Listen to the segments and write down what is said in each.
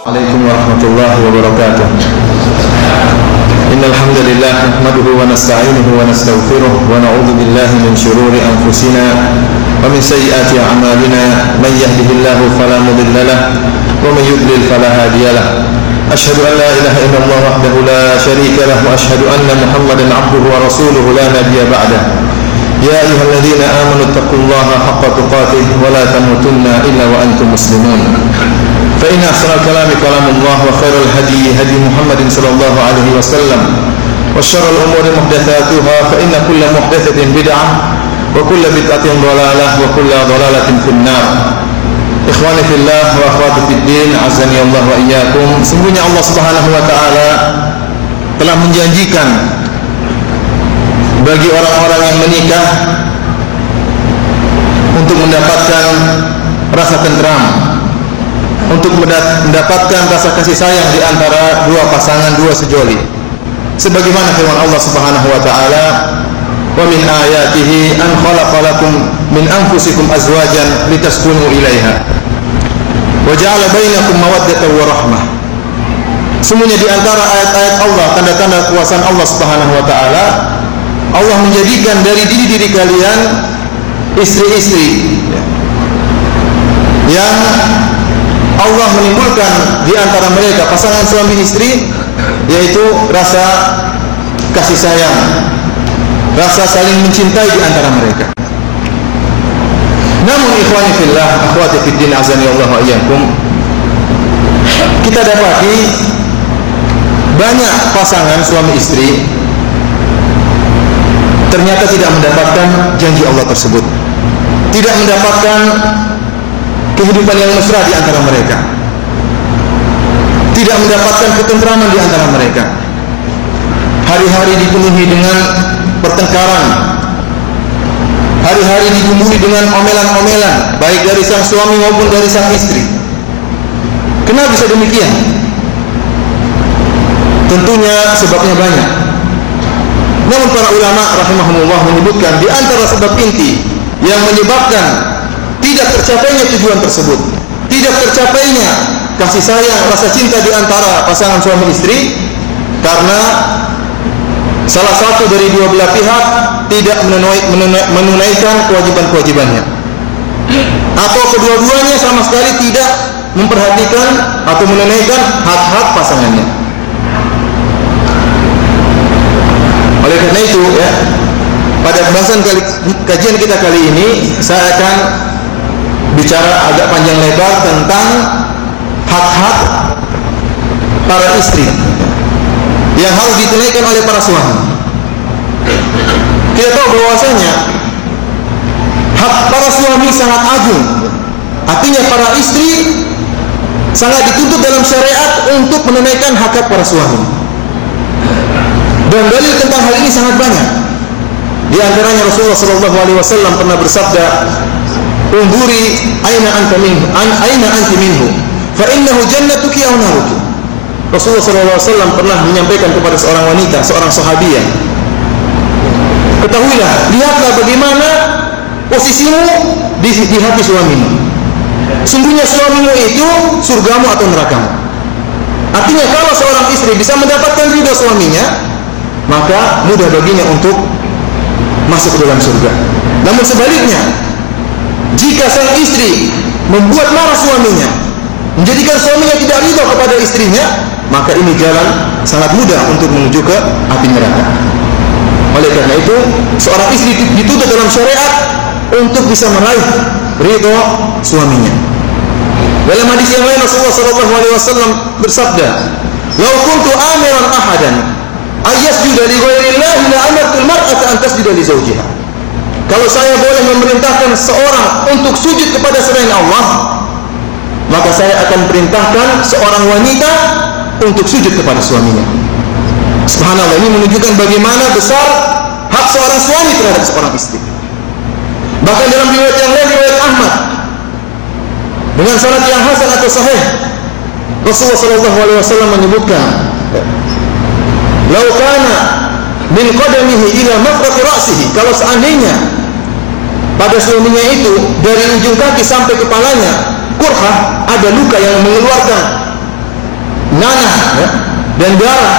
Assalamualaikum warahmatullahi wabarakatuh. Innal hamdalillah nahmaduhu wa nasta'inuhu wa nastaghfiruh wa na'udzu billahi min shururi anfusina wa min sayyiati a'malina. Man yahdihillahu fala mudilla lahu wa man yudlil fala hadiya lahu. Asyhadu an la ilaha illallah wahdahu la syarika lahu wa asyhadu anna Muhammadan 'abduhu wa rasuluhu la nabiyya ba'dahu. Ya ayyuhalladzina amanu taqullaha haqqa tuqatih wa la tamutunna illa wa antum muslimun. Fa inna ahsanal kalami kalamullah wa khairal hadi hadi Muhammadin sallallahu alaihi wasallam wa syarrul umuri muhdatsatuha fa inna kulla muhdatsatin bid'ah wa kulla bid'atin dhalalah wa kulla dhalalatin finnar. Ikhwani fillah wa akhwati fid din, azani Allah wa iyyakum. Sungguhnya Allah Subhanahu wa taala telah menjanjikan bagi orang-orang yang menikah untuk mendapatkan rasa tentram, untuk mendapatkan rasa kasih sayang di antara dua pasangan, dua sejoli. Sebagaimana firman Allah Subhanahu wa taala, "Wa min ayatihi an khalaqa lakum min anfusikum azwajan litaskunu ilaiha wa ja'ala bainakum mawaddatan wa rahmah." Semuanya di antara ayat-ayat Allah, tanda-tanda kekuasaan Allah Subhanahu wa taala, Allah menjadikan dari diri-diri kalian istri-istri yang Allah menimbulkan di antara mereka pasangan suami istri, yaitu rasa kasih sayang, rasa saling mencintai di antara mereka. Namun ikhwani fillah, akhwati fid din, azani Allah wa iyyakum, kita dapati banyak pasangan suami istri ternyata tidak mendapatkan janji Allah tersebut, tidak mendapatkan kehidupan yang mesra di antara mereka, tidak mendapatkan ketentraman di antara mereka. Hari-hari dipenuhi dengan pertengkaran, hari-hari dibumbui dengan omelan-omelan, baik dari sang suami maupun dari sang istri. Kenapa bisa demikian? Tentunya sebabnya banyak. Namun para ulama rahimahumullah menyebutkan di antara sebab inti yang menyebabkan tidak tercapainya tujuan tersebut, tidak tercapainya kasih sayang, rasa cinta di antara pasangan suami istri, karena salah satu dari dua belah pihak tidak menunaikan kewajiban-kewajibannya, atau kedua-duanya sama sekali tidak memperhatikan atau menunaikan hak-hak pasangannya. Oleh karena itu, pada pembahasan kajian kita kali ini, saya akan bicara agak panjang lebar tentang hak-hak para istri yang harus ditunaikan oleh para suami. Kita tahu bahwasanya hak para suami sangat agung. Artinya para istri sangat dituntut dalam syariat untuk menunaikan hak-hak para suami. Dan dalil tentang hal ini sangat banyak. Di antaranya Rasulullah SAW pernah bersabda, "Unduri aina anti minhu, fa innahu jannatuki aw naruki." Rasulullah SAW pernah menyampaikan kepada seorang wanita, seorang sahabiah, "Ketahuilah, lihatlah bagaimana posisimu di hati suamimu. Sungguhnya suamimu itu surgamu atau nerakamu." Artinya kalau seorang istri bisa mendapatkan ridha suaminya, maka mudah baginya untuk masuk ke dalam surga. Namun sebaliknya, jika sang istri membuat marah suaminya, menjadikan suaminya tidak ridha kepada istrinya, maka ini jalan sangat mudah untuk menuju ke api neraka. Oleh karena itu, seorang istri dituntut dalam syariat untuk bisa meraih ridha suaminya. Dalam hadis yang lain Rasulullah SAW bersabda, "Lau kuntu amiran ahadan ayyasjuda li ghairillahi la amartul mar'ata an tasjuda li zawjiha." Kalau saya boleh memerintahkan seorang untuk sujud kepada selain Allah, maka saya akan perintahkan seorang wanita untuk sujud kepada suaminya. Subhanallah, ini menunjukkan bagaimana besar hak seorang suami terhadap seorang istri. Bahkan dalam riwayat yang lain, riwayat Ahmad dengan sanad yang hasan atau sahih, Rasulullah SAW menyebutkan, "Lau kana min qadamihi ila mafraqi ra'sihi," kalau seandainya pada suaminya itu dari ujung kaki sampai kepalanya kurhah, ada luka yang mengeluarkan nanah ya, dan darah.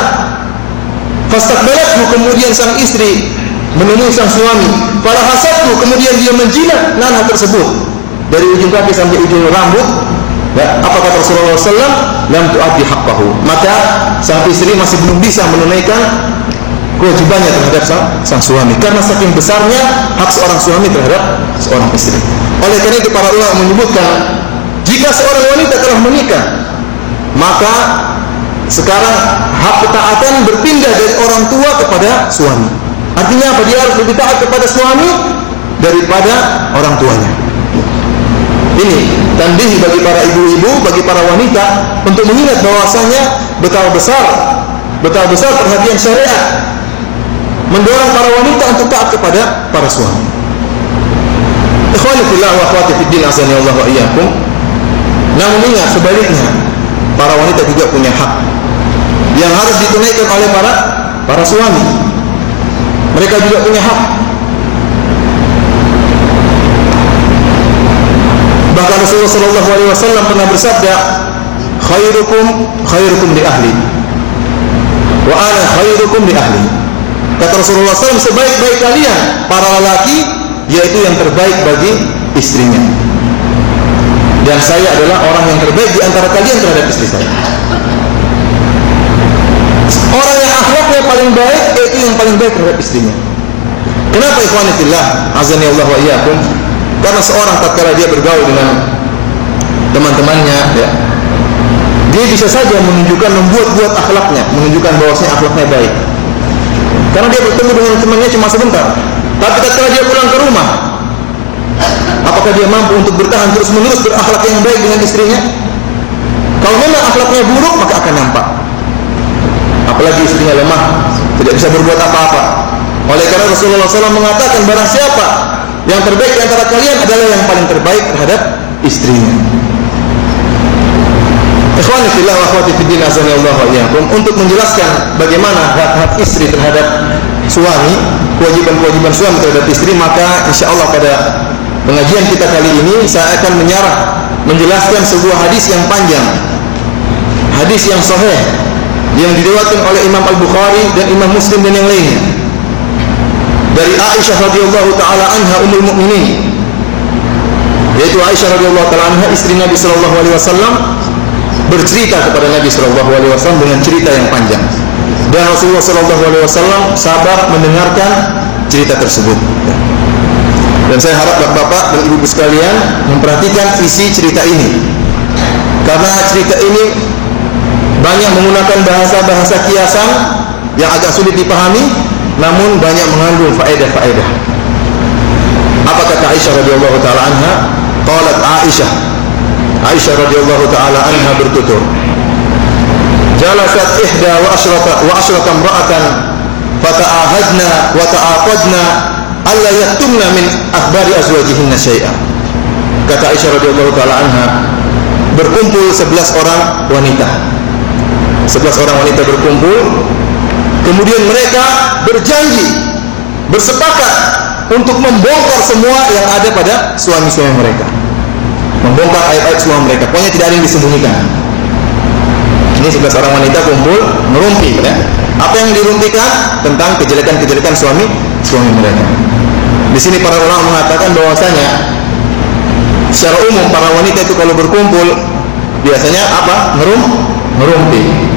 Fastaqbalathu, kemudian sang istri menemui sang suami. Farahasathu, kemudian dia menjilat nanah tersebut dari ujung kaki sampai ujung rambut. Ya, apa kata Rasulullah SAW? Lam tu'addi haqqahu. Maka sang istri masih belum bisa menunaikan kewajibannya terhadap sang suami, karena saking besarnya hak seorang suami terhadap seorang istri. Oleh karena itu para ulama menyebutkan, jika seorang wanita telah menikah, maka sekarang hak ketaatan berpindah dari orang tua kepada suami. Artinya apa? Dia harus lebih taat kepada suami daripada orang tuanya. Ini tanbih bagi para ibu-ibu, bagi para wanita untuk mengingat bahwasanya betapa besar perhatian syariat mendorong para wanita untuk taat kepada para suami. Ikhwani fillah wa akhwati fid din, azani Allah wa iyyakum. Namun ingat, sebaliknya para wanita juga punya hak yang harus ditunaikan oleh para suami. Mereka juga punya hak. Bahkan Rasulullah sallallahu alaihi wasallam pernah bersabda, khairukum li ahli wa ana khairukum li ahli. Kata Rasulullah SAW, sebaik-baik kalian para lelaki yaitu yang terbaik bagi istrinya, dan saya adalah orang yang terbaik di antara kalian terhadap istri saya. Orang yang akhlaknya paling baik yaitu yang paling baik terhadap istrinya. Kenapa ikhwani fillah, azani Allah wa iyyakum? Karena seorang tatkala dia bergaul dengan teman-temannya, ya, dia bisa saja membuat akhlaknya, menunjukkan bahwasanya akhlaknya baik. Karena dia bertemu dengan temannya cuma sebentar. Tapi tatkala dia pulang ke rumah, apakah dia mampu untuk bertahan terus-menerus berakhlak yang baik dengan istrinya? Kalau memang akhlaknya buruk, maka akan nampak. Apalagi istrinya lemah, tidak bisa berbuat apa-apa. Oleh karena Rasulullah SAW mengatakan, barang siapa yang terbaik di antara kalian adalah yang paling terbaik terhadap istrinya. Ikhwani fillah wa akhwati fid din, azani Allah wa iyyakum, untuk menjelaskan bagaimana hak-hak istri terhadap suami, kewajiban-kewajiban suami terhadap istri, maka insyaallah pada pengajian kita kali ini saya akan menjelaskan sebuah hadis yang panjang, hadis yang sahih yang diriwayatkan oleh Imam Al-Bukhari dan Imam Muslim dan yang lainnya, dari Aisyah radhiyallahu taala anha ummul mukminin, yaitu Aisyah radhiyallahu taala anha istri Nabi sallallahu alaihi wasallam, bercerita kepada Nabi sallallahu alaihi wasallam dengan cerita yang panjang, dan Rasulullah sallallahu alaihi wasallam sabar mendengarkan cerita tersebut. Dan saya harap Bapak dan Ibu sekalian memperhatikan isi cerita ini, karena cerita ini banyak menggunakan bahasa-bahasa kiasan yang agak sulit dipahami, namun banyak mengandung faedah-faedah. Apa kata Aisyah radhiyallahu taala anha? Qalat Aisyah radhiyallahu taala anha bertutur, jalasat ihda wa asyrata imra'atan fata'ahadna wa ta'aqadna alla yaktumna min akhbari azwajihinna syai'an. Kata Aisyah radhiyallahu taala anha, berkumpul 11 orang wanita. 11 orang wanita berkumpul, kemudian mereka berjanji, bersepakat untuk membongkar semua yang ada pada suami-suami mereka, membongkar aib-aib suami mereka. Pokoknya tidak ada yang disembunyikan. Ini 11 orang wanita kumpul merumpi, ya. Apa yang dirumpikan? Tentang kejelekan-kejelekan suami mereka. Di sini para ulama mengatakan bahwasanya secara umum para wanita itu kalau berkumpul biasanya apa? Merumpi.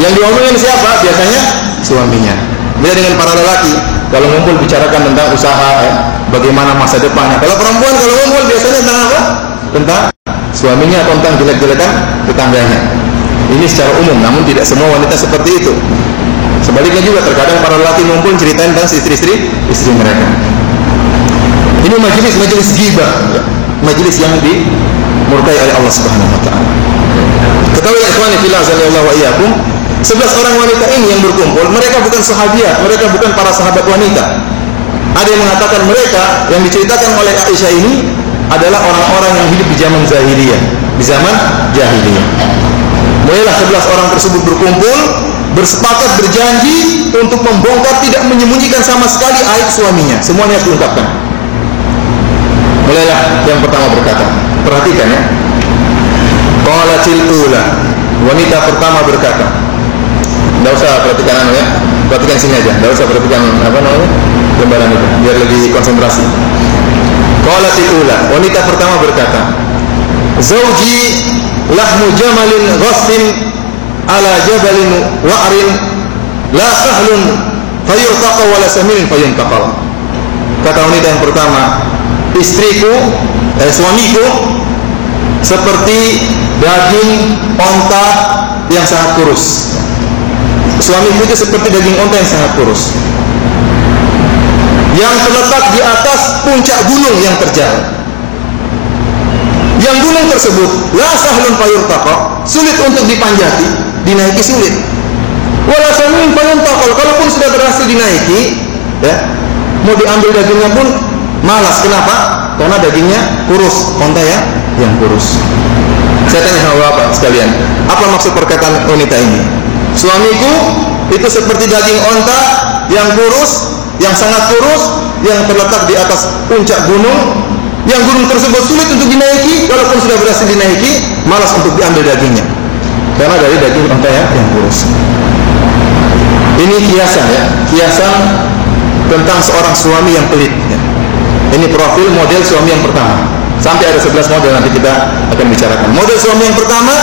Yang diomongin siapa? Biasanya suaminya. Beda dengan para lelaki, kalau ngumpul bicarakan tentang usaha, ya, bagaimana masa depannya. Kalau perempuan kalau ngumpul biasanya tentang apa? Tentang suaminya atau tentang jelek-jelekan tetangganya. Ini secara umum, namun tidak semua wanita seperti itu. Sebaliknya juga terkadang para lelaki ngumpul ceritain tentang istri mereka. Ini majelis ghibah, ya, majelis yang dimurkai oleh Allah Subhanahu wa taala. Ketahui ikhwani fillah azanillahu wa iyyakum, 11 orang wanita ini yang berkumpul, mereka bukan sahabiat, mereka bukan para sahabat wanita. Ada yang mengatakan mereka yang diceritakan oleh Aisyah ini adalah orang-orang yang hidup di zaman jahiliyah, di zaman jahiliyah. Mulailah 11 orang tersebut berkumpul, bersepakat berjanji untuk membongkar, tidak menyembunyikan sama sekali aib suaminya, semuanya harus diungkapkan. Mulailah yang pertama berkata, perhatikan ya. Qalatil ula, Wanita pertama berkata, tidak usah perhatikan ya, perhatikan sini aja, tidak usah perhatikan lembaran itu, biar lebih konsentrasi. Qalatil ula, wanita pertama berkata, Zauji lahmu jamalin ghassin ala jabalin wa'rin la sahlun fayurtaqa wala samilin fayuntaqal. Kata wanita yang pertama, suamiku seperti daging onta yang sangat kurus. Suamiku itu seperti daging onta yang sangat kurus, yang terletak di atas puncak gunung yang terjal. Yang gunung tersebut la sahlun fayurtaqa, sulit untuk dipanjati, dinaiki sulit. Wala samilin fayuntaqal, kalaupun sudah berhasil dinaiki, ya, mau diambil dagingnya pun malas. Kenapa? Karena dagingnya kurus, onta ya yang kurus. Saya tanya sama bapak sekalian, apa maksud perkataan wanita ini? Suamiku itu seperti daging onta yang kurus, yang sangat kurus, yang terletak di atas puncak gunung, yang gunung tersebut sulit untuk dinaiki, walaupun sudah berhasil dinaiki, malas untuk diambil dagingnya, karena dari daging onta ya yang kurus. Ini kiasan ya, kiasan tentang seorang suami yang pelit ya. Ini profil model suami yang pertama. Sampai ada 11 model, nanti kita akan bicarakan. Model suami yang pertama,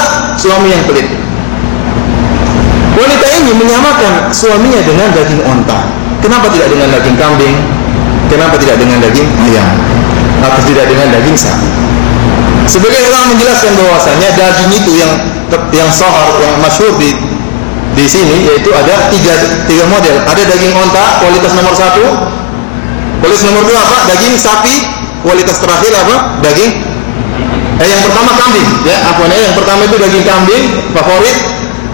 suami yang pelit. Wanita ini menyamakan suaminya dengan daging onta. Kenapa tidak dengan daging kambing? Kenapa tidak dengan daging ayam? Atau tidak dengan daging sapi? Sebagai orang menjelaskan bahwasanya daging itu yang sahar, yang masyhur di sini, yaitu ada tiga model. Ada daging onta kualitas nomor 1. Kualitas nomor 2 apa? Daging sapi. Kualitas terakhir apa? Daging yang pertama kambing ya. Yang pertama itu daging kambing favorit,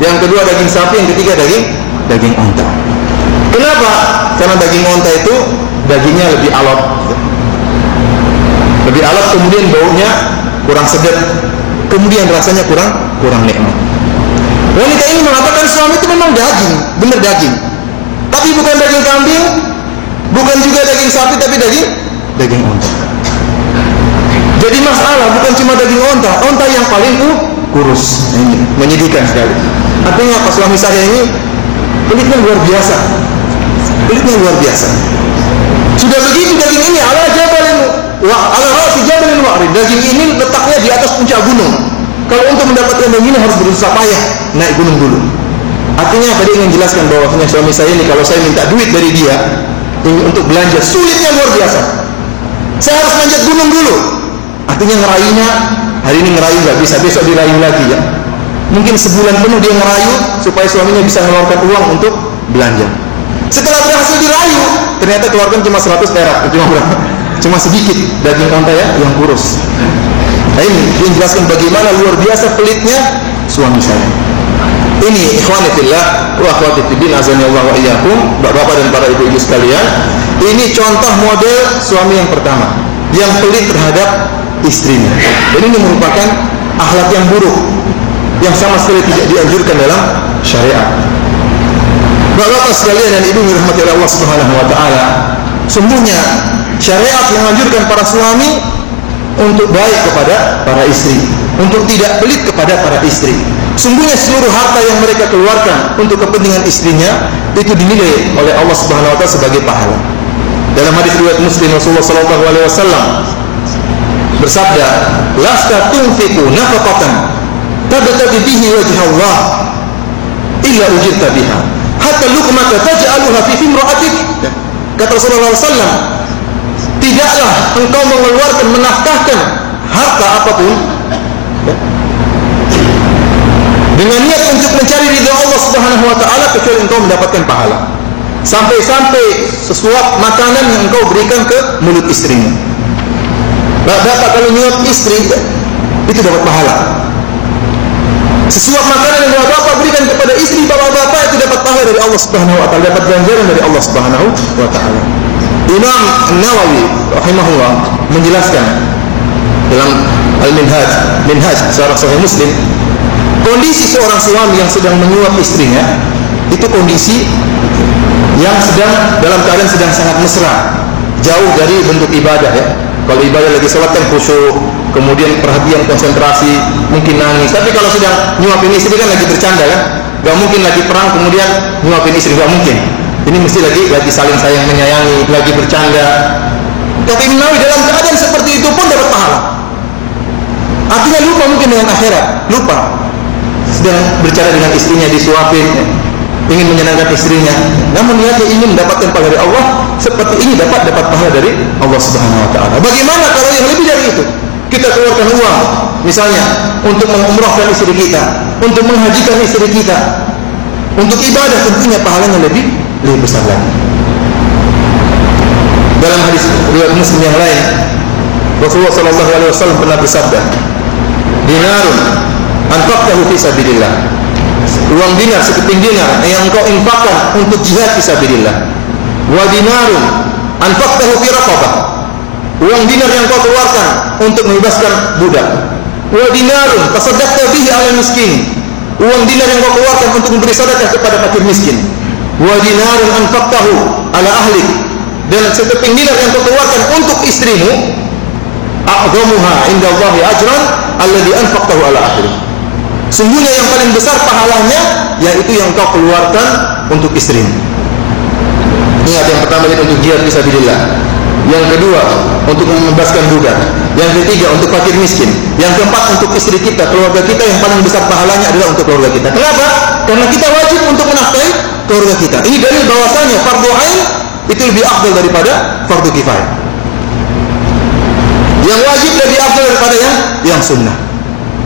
yang kedua daging sapi, yang ketiga daging onta. Kenapa? Karena daging onta itu dagingnya lebih alot. Lebih alot, kemudian baunya kurang sedap, kemudian rasanya kurang nikmat. Wanita ini mengatakan suami itu memang daging, benar daging. Tapi bukan daging kambing, bukan juga daging sapi, tapi daging onta. Jadi masalah bukan cuma daging onta yang paling kurus. Ini menyedihkan sekali. Artinya apa? Suami saya ini pelitnya luar biasa. Pelitnya luar biasa. Sudah begitu daging ini ala ra'si jabalin wa'rin. Daging ini letaknya di atas puncak gunung. Kalau untuk mendapatkan daging ini harus berusaha payah naik gunung dulu. Artinya apa? Dia ingin jelaskan bahwasanya suami saya ini kalau saya minta duit dari dia untuk belanja, sulitnya luar biasa. Saya harus manjat gunung dulu. Artinya ngerayunya, hari ini ngerayu nggak bisa, besok dirayu lagi ya. Mungkin sebulan penuh dia ngerayu supaya suaminya bisa mengeluarkan uang untuk belanja. Setelah berhasil dirayu, ternyata keluarkan cuma 100 perak, cuma sedikit daging onta ya yang kurus. Nah ini dia menjelaskan bagaimana luar biasa pelitnya suami saya. Ini ikhwani fillah wa akhwati fiddin, azani Allah wa iyyakum, bapak-bapak dan para ibu-ibu sekalian. Ini contoh model suami yang pertama, yang pelit terhadap istrinya. Dan ini merupakan akhlak yang buruk, yang sama sekali tidak dianjurkan dalam syariat. Bapak-bapak sekalian dan ibu dirahmati Allah Subhanahu wa taala, sungguhnya syariat menganjurkan para suami untuk baik kepada para istri, untuk tidak pelit kepada para istri. Sungguhnya seluruh harta yang mereka keluarkan untuk kepentingan istrinya itu dinilai oleh Allah Subhanahu wa taala sebagai pahala. Dalam hadis riwayat Muslim, Rasulullah sallallahu alaihi wasallam bersabda, "Lasta tunfiqu nafaqatan tabtaghi bihi wajha Allah illa ujirta biha, hatta luqmata taj'aluha fi imra'atik." Kata Rasulullah sallallahu, tidaklah engkau mengeluarkan, menafkahkan harta apapun dengan niat untuk mencari ridha Allah Subhanahu wa taala kecuali engkau mendapatkan pahala. Sampai-sampai sesuap makanan yang engkau berikan ke mulut istrimu. Bapak kalau nyuap istri itu dapat pahala. Sesuap makanan yang bapak berikan kepada istri bapak-bapak itu dapat pahala dari Allah Subhanahu wa taala, dapat ganjaran dari Allah Subhanahu wa taala. Imam An-Nawawi rahimahullah menjelaskan dalam Al-Minhaj Syarah Sahih Muslim, kondisi seorang suami yang sedang menyuap istrinya itu kondisi yang sedang dalam keadaan sedang sangat mesra, jauh dari bentuk ibadah ya. Kalau ibadah lagi salat kan khusyuk, kemudian perhatian, konsentrasi, mungkin nangis. Tapi kalau sedang nyuapin istri kan lagi bercanda kan, gak mungkin lagi perang kemudian nyuapin istri, gak mungkin. Ini mesti lagi saling sayang menyayangi, lagi bercanda. Kata Imam Nawawi, dalam keadaan seperti itu pun dapat pahala. Artinya lupa mungkin dengan akhirat, lupa. Sedang bercanda dengan istrinya, disuapin, ingin menyenangkan istrinya, namun niatnya ingin mendapatkan pahala dari Allah. Seperti ini dapat pahala dari Allah Subhanahu wa taala. Bagaimana kalau yang lebih dari itu? Kita keluarkan uang misalnya untuk mengumrahkan istri kita, untuk menghajikan istri kita, untuk ibadah, tentunya pahalanya lebih besar lagi. Dalam hadis riwayat Muslim yang lain, Rasulullah sallallahu alaihi wasallam pernah bersabda, "Dinarun anfaqtahu fi sabilillah." Uang dinar sekeping dinar yang engkau infakkan untuk jihad fi sabilillah. Wa dinarun anfaqtahu fi raqabah. Uang dinar yang kau keluarkan untuk membebaskan budak. Wa dinarun tasaddaqta bihi 'ala miskin. Uang dinar yang kau keluarkan untuk memberi sedekah kepada fakir miskin. Wa dinarun anfaqtahu 'ala ahlik. Dan sekeping dinar yang kau keluarkan untuk istrimu, a'dhamuha 'inda Allahi ajran alladhi anfaqtahu 'ala ahlik. Sungguhnya yang paling besar pahalanya yaitu yang kau keluarkan untuk istrimu. Ingat, yang pertama itu untuk jihad fisabilillah, yang kedua untuk membebaskan budak, yang ketiga untuk fakir miskin, yang keempat untuk istri kita, keluarga kita. Yang paling besar pahalanya adalah untuk keluarga kita. Kenapa? Karena kita wajib untuk menafkahi keluarga kita. Ini dalil bahwasanya fardhu ain itu lebih afdal daripada fardhu kifayah. Yang wajib lebih afdal daripada yang sunnah.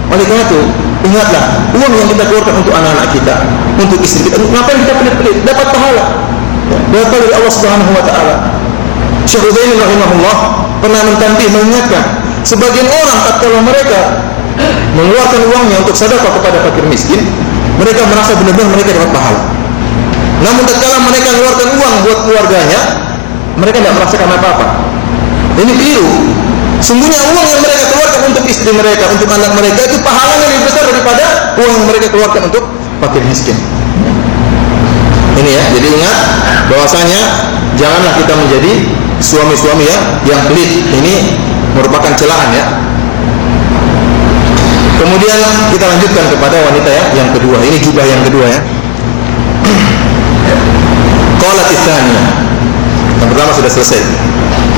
Oleh karena itu, ingatlah, uang yang kita keluarkan untuk anak-anak kita, untuk istri kita, ngapain kita pelit-pelit? Dapat pahala. Dapat dari Allah Subhanahu wa taala. Syekh Utsaimin rahimahullah pernah mentanbih, mengingatkan sebagian orang tatkala mereka mengeluarkan uangnya untuk sedekah kepada fakir miskin, mereka merasa benar-benar mereka dapat pahala. Namun tatkala mereka mengeluarkan uang buat keluarganya, mereka tidak merasakan apa-apa. Ini keliru. Sungguhnya uang yang mereka keluarkan untuk istri mereka, untuk anak mereka, itu pahalanya lebih besar daripada uang yang mereka keluarkan untuk fakir miskin. Ini ya, jadi ingat bahwasanya janganlah kita menjadi suami-suami yang pelit. Ini merupakan celaan ya. Kemudian kita lanjutkan kepada wanita yang kedua. Ini jubah yang kedua ya. Qalat tsaniyah. Yang pertama sudah selesai.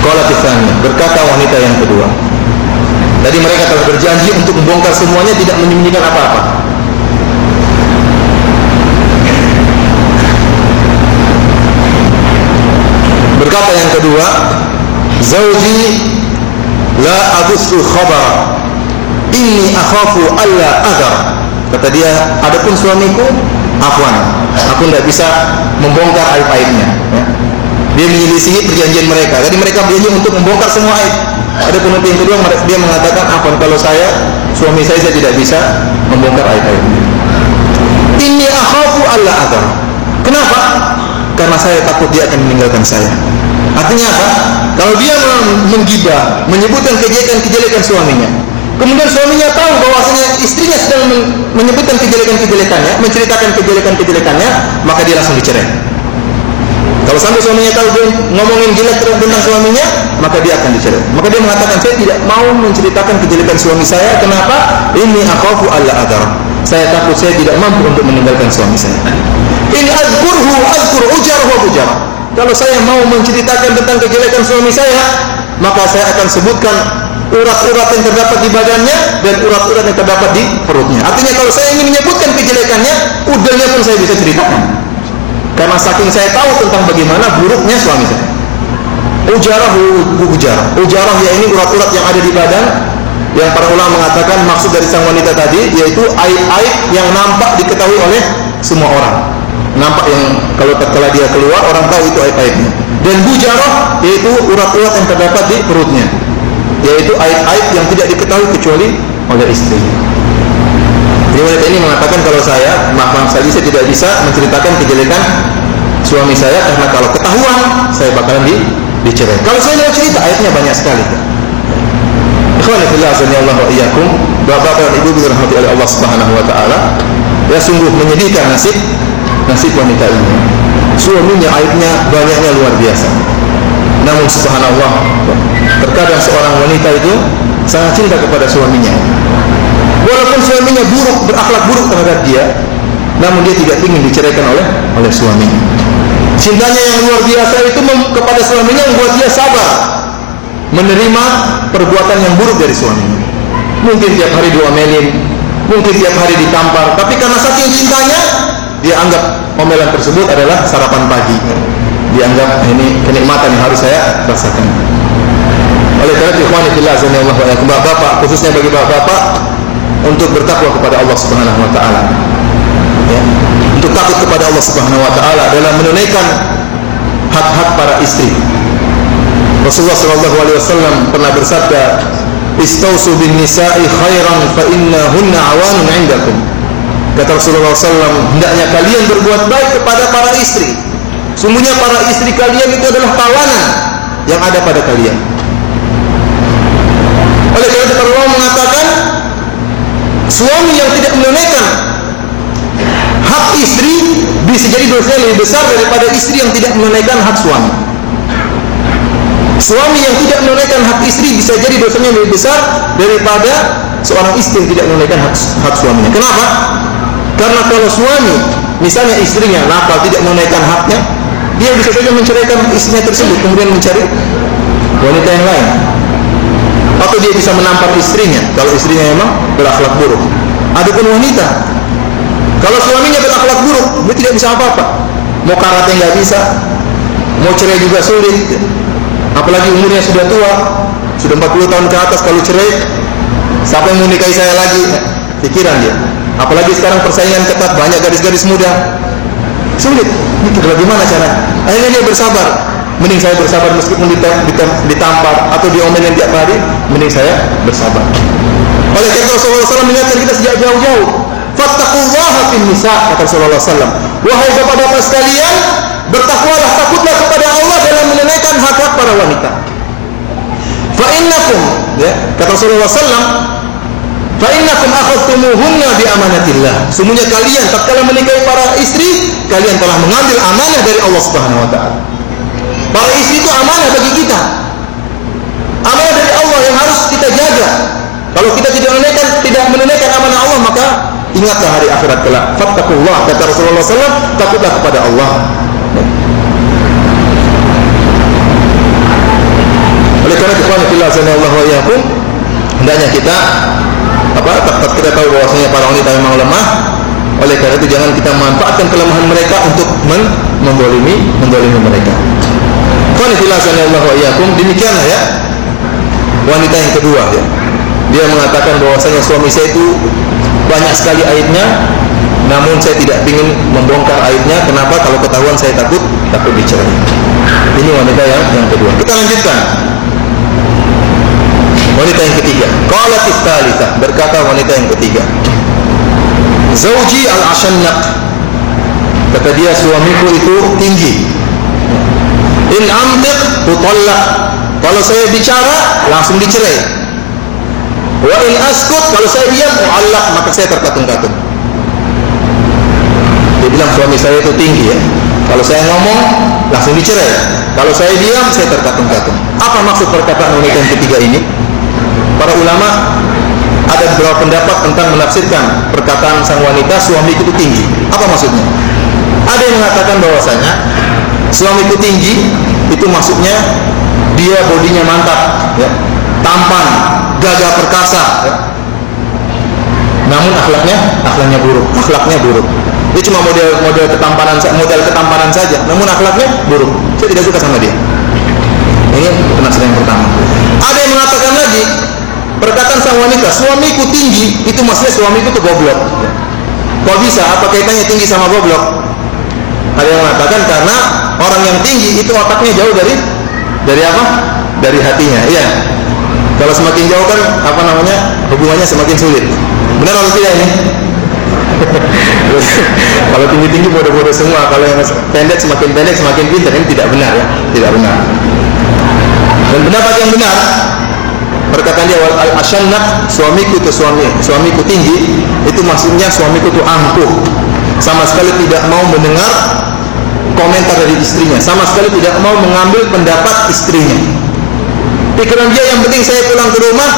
Qalat tsaniyah, berkata wanita yang kedua. Tadi mereka telah berjanji untuk membongkar semuanya, tidak menyembunyikan apa-apa. Berkata yang kedua, "Zawji la adussu khabar, inni akhafu alla adar." Kata dia, adapun suamiku, afwan, aku tidak bisa membongkar aib-aibnya. Dia menyelisihi perjanjian mereka. Tadi mereka berjanji untuk membongkar semua aib. Adapun yang kedua, dia mengatakan, afwan, kalau suami saya tidak bisa membongkar aib-aibnya. Inni akhafu alla adar. Kenapa? Karena saya takut dia akan meninggalkan saya. Artinya apa? Kalau dia menggibah, menyebutkan kejelekan suaminya, kemudian suaminya tahu bahwasanya istrinya sedang menyebutkan kejelekannya, menceritakan kejelekannya, maka dia langsung dicerai. Kalau sampai suaminya tahu dia ngomongin jelek tentang suaminya, maka dia akan dicerai. Maka dia mengatakan, saya tidak mau menceritakan kejelekan suami saya. Kenapa? Inni akhafu alla adar. Saya takut saya tidak mampu untuk meninggalkan suami saya. In azkurhu azkur ujar wa bujar. Kalau saya mau menceritakan tentang kejelekan suami saya, maka saya akan sebutkan urat-urat yang terdapat di badannya dan urat-urat yang terdapat di perutnya. Artinya kalau saya ingin menyebutkan kejelekannya, udahnya pun saya bisa ceritakan. Karena saking saya tahu tentang bagaimana buruknya suami saya. Ujarah ujarah. Ujarah ya ini urat-urat yang ada di badan, yang para ulama mengatakan maksud dari sang wanita tadi yaitu aib-aib yang nampak diketahui oleh semua orang. Nampak yang kalau tatkala dia keluar orang tahu itu aib-aibnya. Dan bujarah yaitu urat-urat yang terdapat di perutnya, yaitu aib-aib yang tidak diketahui kecuali oleh istri. Riwayat ini mengatakan kalau saya, maaf saja saya tidak bisa menceritakan kejelekan suami saya karena kalau ketahuan saya bakalan dicerai. Kalau saya mau cerita aibnya banyak sekali. Ikhwan fillah azanillahu wa iyyakum, Bapak dan Ibu dirahmati oleh Allah Subhanahu wa taala. Ya sungguh menyedihkan nasib wanita ini. Suaminya aibnya banyaknya luar biasa. Namun subhanallah, terkadang seorang wanita itu sangat cinta kepada suaminya. Walaupun suaminya buruk, berakhlak buruk terhadap dia, namun dia tidak ingin diceraikan oleh suaminya. Cintanya yang luar biasa itu kepada suaminya membuat dia sabar menerima perbuatan yang buruk dari suaminya. Mungkin tiap hari diomelin, mungkin tiap hari ditampar, tapi karena saking cintanya, dia anggap omelan tersebut adalah sarapan pagi. Dianggap ini kenikmatan yang harus saya rasakan. Oleh karena itu, ikhwani fillah azanillahu wa iyyakum, bapak, khususnya bagi bapak-bapak, untuk bertakwa kepada Allah Subhanahu wa taala. Ya. Untuk takut kepada Allah Subhanahu wa taala adalah menunaikan hak-hak para istri. Rasulullah sallallahu alaihi wasallam pernah bersabda, "Istausu bin nisa'i khairan fa innahunna awanun 'indakum." Kata Rasulullah SAW, hendaknya kalian berbuat baik kepada para istri. Sungguhnya para istri kalian itu adalah tawanan yang ada pada kalian. Oleh karena itu Allah mengatakan, suami yang tidak menunaikan hak istri bisa jadi dosanya lebih besar daripada istri yang tidak menunaikan hak suami. Suami yang tidak menunaikan hak istri bisa jadi dosanya lebih besar daripada seorang istri yang tidak menunaikan hak suaminya. Kenapa? Karena kalau suami, misalnya istrinya nakal, tidak menunaikan haknya, dia bisa saja menceraikan istrinya tersebut, kemudian mencari wanita yang lain. Atau dia bisa menampar istrinya, kalau istrinya memang berakhlak buruk. Adapun wanita, kalau suaminya berakhlak buruk, dia tidak bisa apa-apa. Mau karate nggak bisa, mau cerai juga sulit. Apalagi umurnya sudah tua, sudah 40 tahun ke atas, kalau cerai, siapa yang mau nikahi saya lagi? Pikiran dia. Apalagi sekarang persaingan ketat, banyak gadis-gadis muda. Sulit. Mikir bagaimana cara? Akhirnya dia bersabar. Mending saya bersabar meskipun ditampar atau diomelin tiap hari, mending saya bersabar. Oleh karena Rasulullah SAW mengingatkan kita sejak jauh-jauh, fattaqullaha fin nisa, kata Rasulullah SAW. Wahai bapak-bapak sekalian, bertakwalah, takutlah kepada Allah dalam menunaikan hak-hak para wanita. Fa innakum, ya, kata Rasulullah SAW, fa innakum akhadtumuhunna bi amanatillah. Sungguhnya kalian tatkala menikahi para istri, kalian telah mengambil amanah dari Allah Subhanahu wa taala. Para istri itu amanah bagi kita. Amanah dari Allah yang harus kita jaga. Kalau kita tidak menunaikan amanah Allah, maka ingatlah hari akhirat kelak. Fattaqullah, kata Rasulullah SAW, takutlah kepada Allah. Oleh karena itu, fillah sanallahu wa iyyakum, hendaknya kita kita tahu bahwasanya para wanita memang lemah. Oleh karena itu jangan kita manfaatkan kelemahan mereka untuk mendolimi mereka. Fillah sanallahu wa iyyakum, demikianlah ya wanita yang kedua ya. Dia mengatakan bahwasanya suami saya itu banyak sekali aibnya, namun saya tidak ingin membongkar aibnya. Kenapa? Kalau ketahuan saya takut dicerai. Ini wanita yang kedua. Kita lanjutkan. Wanita yang ketiga. Qalatis tsalitsah, berkata wanita yang ketiga. Zauji al-ashannaq. Kata dia, suamiku itu tinggi. In amtiq tutallaq. Kalau saya bicara langsung dicerai. Wa in askut, kalau saya diam mu'allaq, maka saya terkatung-katung. Dia bilang suami saya itu tinggi ya. Kalau saya ngomong langsung dicerai. Kalau saya diam saya terkatung-katung. Apa maksud perkataan wanita yang ketiga ini? Para ulama ada beberapa pendapat tentang menafsirkan perkataan sang wanita suamiku itu tinggi. Apa maksudnya? Ada yang mengatakan bahwasanya suamiku tinggi itu maksudnya dia bodinya mantap ya, tampan, gagah perkasa ya. Namun akhlaknya buruk. Dia cuma model ketampanan saja, namun akhlaknya buruk. Saya tidak suka sama dia. Ini penafsiran yang pertama. Ada yang mengatakan lagi, perkataan sang wanita, suamiku tinggi, itu maksudnya suamiku itu goblok. Kok bisa? Apa kaitannya tinggi sama goblok? Ada yang mengatakan karena orang yang tinggi itu otaknya jauh dari apa? Dari hatinya. Iya. Kalau semakin jauh kan hubungannya semakin sulit. Benar atau tidak ini? Kalau tinggi-tinggi bodoh-bodoh semua, kalau yang pendek semakin pintar. Ini tidak benar ya, tidak benar. Dan pendapat yang benar, perkataan dia al-ashannaq, suamiku tinggi, itu maksudnya suamiku itu angkuh, sama sekali tidak mau mendengar komentar dari istrinya, sama sekali tidak mau mengambil pendapat istrinya. Pikiran dia yang penting saya pulang ke rumah,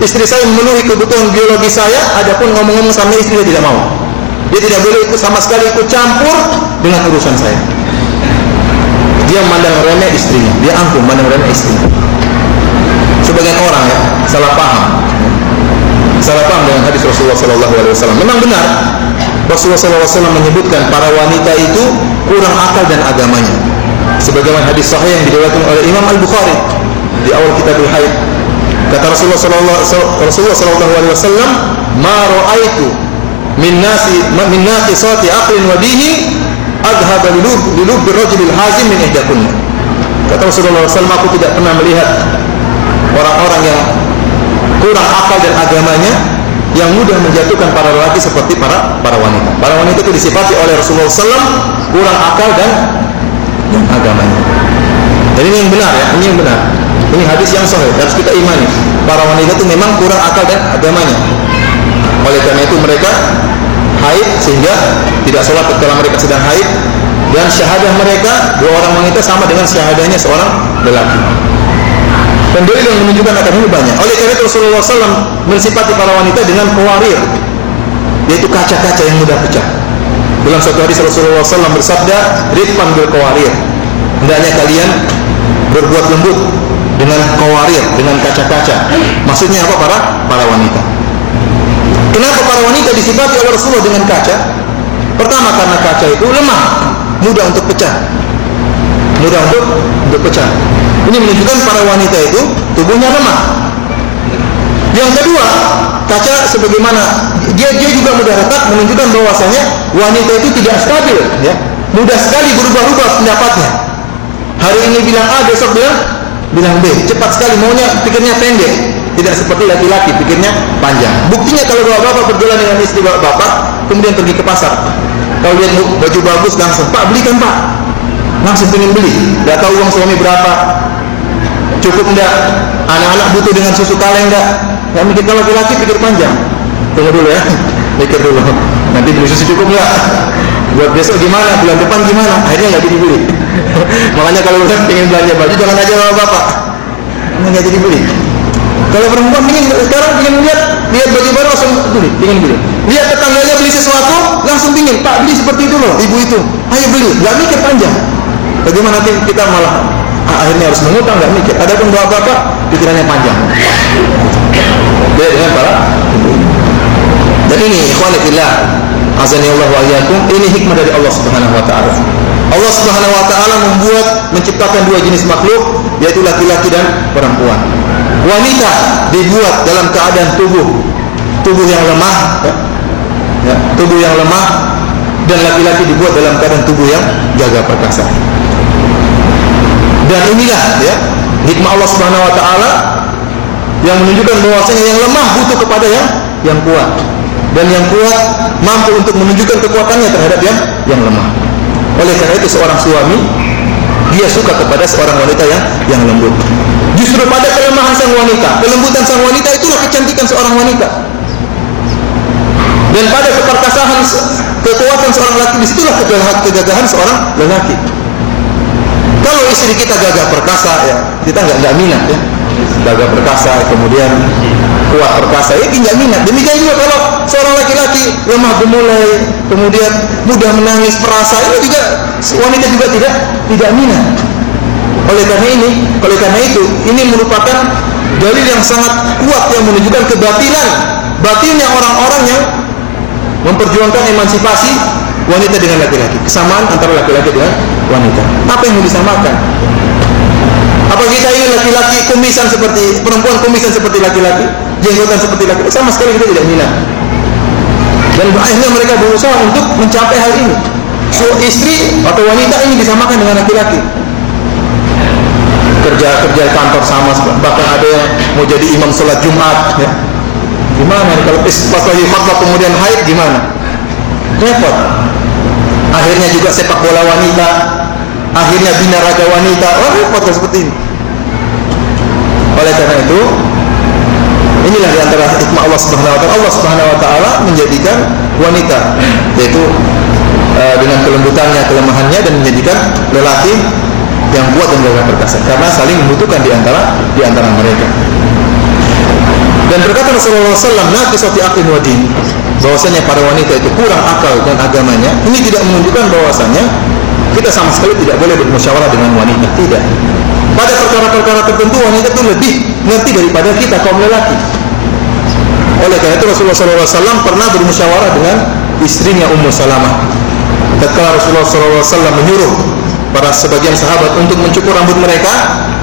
istri saya memenuhi kebutuhan biologi saya, adapun ngomong-ngomong sama istri dia tidak mau. Dia tidak boleh ikut sama sekali ikut campur dengan urusan saya. Dia memandang remeh istrinya, dia angkuh memandang remeh istrinya. Sebagian orang ya salah paham dengan hadis Rasulullah SAW. Memang benar Rasulullah SAW menyebutkan para wanita itu kurang akal dan agamanya. Sebagaimana hadis sahih yang diriwayatkan oleh Imam Al-Bukhari di awal Kitabul Haid. Kata Rasulullah SAW, "Ma ra'aitu min naqisati aqlin wa dini adhaba lilub birrajulil hazim min ihdakunna." Kata Rasulullah SAW, aku tidak pernah melihat orang-orang yang kurang akal dan agamanya yang mudah menjatuhkan para lelaki seperti para wanita. Para wanita itu disifati oleh Rasulullah SAW kurang akal dan agamanya. Dan ini yang benar ya, ini yang benar. Ini hadis yang sahih, harus kita imani. Para wanita itu memang kurang akal dan agamanya. Oleh karena itu mereka haid sehingga tidak sholat ketika mereka sedang haid, dan syahadah mereka dua orang wanita sama dengan syahadahnya seorang lelaki. Dan dalil yang menunjukkan akan ini banyak. Oleh karena itu Rasulullah SAW mensifati para wanita dengan qawarir, yaitu kaca-kaca yang mudah pecah. Dalam suatu hadis Rasulullah SAW bersabda, "Rifqan bil qawarir." Hendaknya kalian berbuat lembut dengan qawarir, dengan kaca-kaca. Maksudnya apa para wanita? Kenapa para wanita disifati oleh Rasulullah dengan kaca? Pertama karena kaca itu lemah, mudah untuk pecah. Mudah untuk pecah. Ini menunjukkan para wanita itu tubuhnya lemah. Yang kedua, kaca sebagaimana dia juga mudah retak, menunjukkan bahwasanya wanita itu tidak stabil, ya. Mudah sekali berubah-ubah pendapatnya. Hari ini bilang A, besok bilang B. Cepat sekali maunya, pikirnya pendek. Tidak seperti laki-laki, pikirnya panjang. Buktinya kalau bapak berjalan dengan istri bapak, kemudian pergi ke pasar. Kalau lihat baju bagus langsung, "Pak, belikan Pak." Langsung pengen beli. Tidak tahu uang suami berapa, cukup enggak, anak-anak butuh dengan susu kaleng enggak. Yang mikir kalau laki-laki pikir panjang. Tunggu dulu ya, pikir dulu. Nanti beli susu cukup enggak? Buat besok gimana? Bulan depan gimana? Akhirnya enggak jadi beli. Makanya kalau udah pengen belanja baju jangan aja sama bapak. Enggak jadi beli. Kalau perempuan sekarang pengen lihat baju baru langsung pengen beli. Lihat tetangganya beli sesuatu langsung pengen, "Pak, beli seperti itu loh, ibu itu. Ayo beli." Enggak mikir panjang. Bagaimana nanti kita malah akhirnya harus mengutang, enggak mikir. Adapun bapak pikirannya panjang. Beda dengan para ibu. Dan ini ikhwan fillah, azani Allah wa iyyakum, ini hikmah dari Allah Subhanahu wa taala. Allah Subhanahu wa taala menciptakan dua jenis makhluk, yaitu laki-laki dan perempuan. Wanita dibuat dalam keadaan tubuh yang lemah, ya, tubuh yang lemah, dan laki-laki dibuat dalam keadaan tubuh yang gagah perkasa. Dan inilah ya hikmah Allah Subhanahu wa taala yang menunjukkan bahwasanya yang lemah butuh kepada yang kuat, dan yang kuat mampu untuk menunjukkan kekuatannya terhadap yang lemah. Oleh karena itu seorang suami dia suka kepada seorang wanita yang lembut. Justru pada kelemahan sang wanita, kelembutan sang wanita itulah kecantikan seorang wanita. Dan pada keperkasaan, kekuatan seorang laki, disitulah kegagahan seorang lelaki. Kalau istri kita gagah perkasa, ya kita nggak minat ya. Gagah perkasa, kemudian kuat perkasa, ya nggak minat. Demikian juga kalau seorang laki-laki lemah gemulai, kemudian mudah menangis, perasa, itu juga wanita juga tidak minat. Oleh karena itu, ini merupakan dalil yang sangat kuat yang menunjukkan batinnya orang-orang yang memperjuangkan emansipasi wanita dengan laki-laki, kesamaan antara laki-laki dengan wanita. Apa yang mau disamakan? Apa kita ingin laki-laki kumisan seperti perempuan, kumisan seperti laki-laki, jenggotan seperti laki-laki? Sama sekali kita tidak minat. Dan akhirnya mereka berusaha untuk mencapai hal ini. Istri atau wanita ini disamakan dengan laki-laki. Kerja kantor sama, bahkan ada yang mau jadi imam sholat Jumat, ya. Gimana kalau pas lagi khutbah kemudian haid gimana? Repot. Akhirnya juga sepak bola wanita, akhirnya binaraga wanita, repot seperti ini. Oleh karena itu, inilah diantara hikmah Allah Subhanahu wa taala. Allah Subhanahu wa taala menjadikan wanita, yaitu dengan kelembutannya, kelemahannya, dan menjadikan lelaki yang kuat dan gagah perkasa, karena saling membutuhkan di antara mereka. Dan berkata Rasulullah SAW, naqisati aqlin wa din, bahwasanya para wanita itu kurang akal dan agamanya. Ini tidak menunjukkan bahwasanya kita sama sekali tidak boleh bermusyawarah dengan wanita. Tidak. Pada perkara-perkara tertentu wanita itu lebih ngerti daripada kita kaum lelaki. Oleh karena itu Rasulullah SAW pernah bermusyawarah dengan istrinya Ummu Salamah. Tatkala Rasulullah SAW menyuruh para sebagian sahabat untuk mencukur rambut mereka,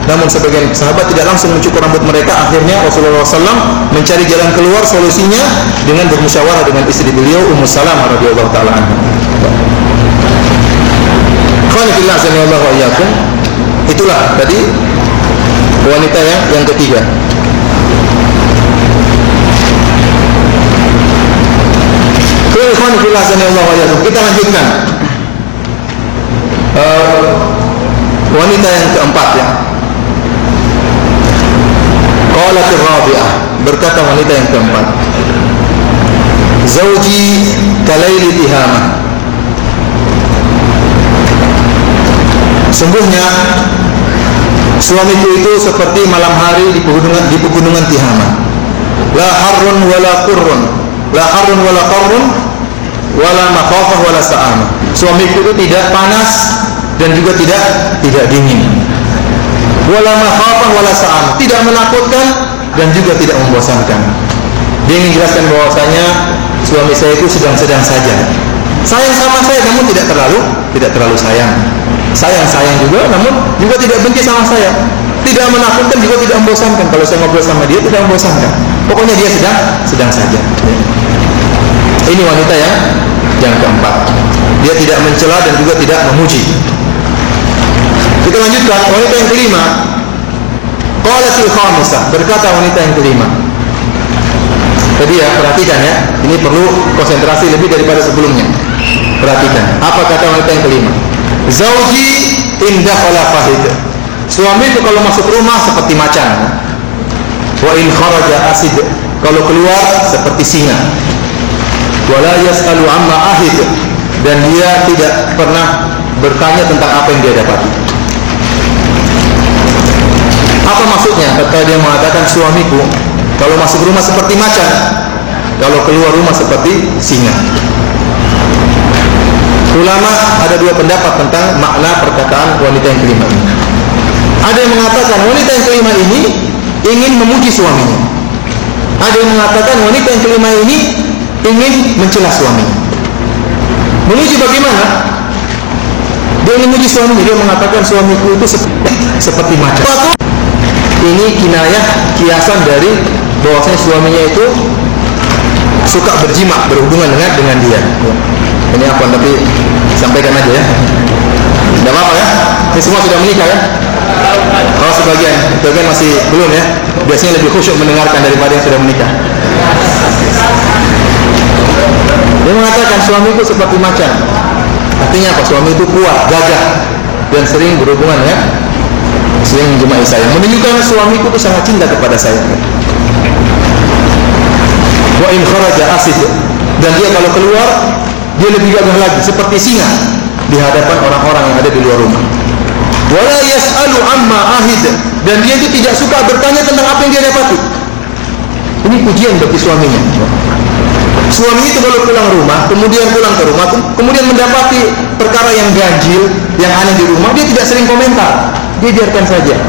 namun sebagian sahabat tidak langsung mencukur rambut mereka. Akhirnya Rasulullah SAW mencari jalan keluar, solusinya dengan bermusyawarah dengan istri beliau Ummu Salamah radhiyallahu taala anha. Qanifillah sanallahu wa iyyakum. Itulah tadi wanita yang ketiga. Qanifillah sanallahu wa iyyakum. Kita lanjutkan. Wanita yang keempat ya. Qalatir rabi'ah, berkata wanita yang keempat, Zauji kalaili Tihama. Sungguhnya suamiku itu seperti malam hari di pegunungan Tihama. La harrun wala qurrun, la harrun wala qarrun, wala makhafah wala sa'amah. Suamiku itu tidak panas dan juga tidak dingin. Wala makhafah wala sa'amah, tidak menakutkan dan juga tidak membosankan. Dia ingin jelaskan bahwasanya suami saya itu sedang-sedang saja. Sayang sama saya namun tidak terlalu sayang. Sayang juga namun juga tidak benci sama saya. Tidak menakutkan juga tidak membosankan. Kalau saya ngobrol sama dia tidak membosankan. Pokoknya dia sedang saja. Ini wanita yang keempat. Dia tidak mencela dan juga tidak memuji. Kita lanjutkan wanita yang kelima. Qalatil khamisah, berkata wanita yang kelima. Jadi ya, perhatikan ya. Ini perlu konsentrasi lebih daripada sebelumnya. Perhatikan. Apa kata wanita yang kelima? Zauji inda khala fahid. Suami itu kalau masuk rumah seperti macan. Wa in kharaja asid. Kalau keluar seperti singa. Wala yas'alu amma ahid. Dan dia tidak pernah bertanya tentang apa yang dia dapati. Apa maksudnya? Ketika dia mengatakan suamiku kalau masuk rumah seperti macan, kalau keluar rumah seperti singa. Ulama ada dua pendapat tentang makna perkataan wanita yang kelima ini. Ada yang mengatakan wanita yang kelima ini ingin memuji suaminya. Ada yang mengatakan wanita yang kelima ini ingin mencela suaminya. Memuji bagaimana? Dia ingin memuji suaminya. Dia mengatakan suamiku itu seperti macan. Ini kinayah, kiasan dari bahwasanya suaminya itu suka berjima, berhubungan dengan dia. Ini apa? Tapi sampaikan aja ya. Tidak apa-apa ya. Ini semua sudah menikah ya. Oh sebagian masih belum ya. Biasanya lebih khusyuk mendengarkan daripada yang sudah menikah. Dia mengatakan suamiku seperti macan. Artinya apa? Suami itu kuat, gagah dan sering berhubungan ya. Sering menjumpai saya. Menunjukkan suamiku itu sangat cinta kepada saya. Wa in kharaja asid. Dan dia kalau keluar dia lebih gagah lagi seperti singa di hadapan orang-orang yang ada di luar rumah. Wala yas'alu amma ahid. Dan dia itu tidak suka bertanya tentang apa yang dia dapati. Ini pujian bagi suaminya. Suami itu kalau pulang rumah, kemudian pulang ke rumah, kemudian mendapati perkara yang ganjil, yang aneh di rumah, dia tidak sering komentar. Dia biarkan saja.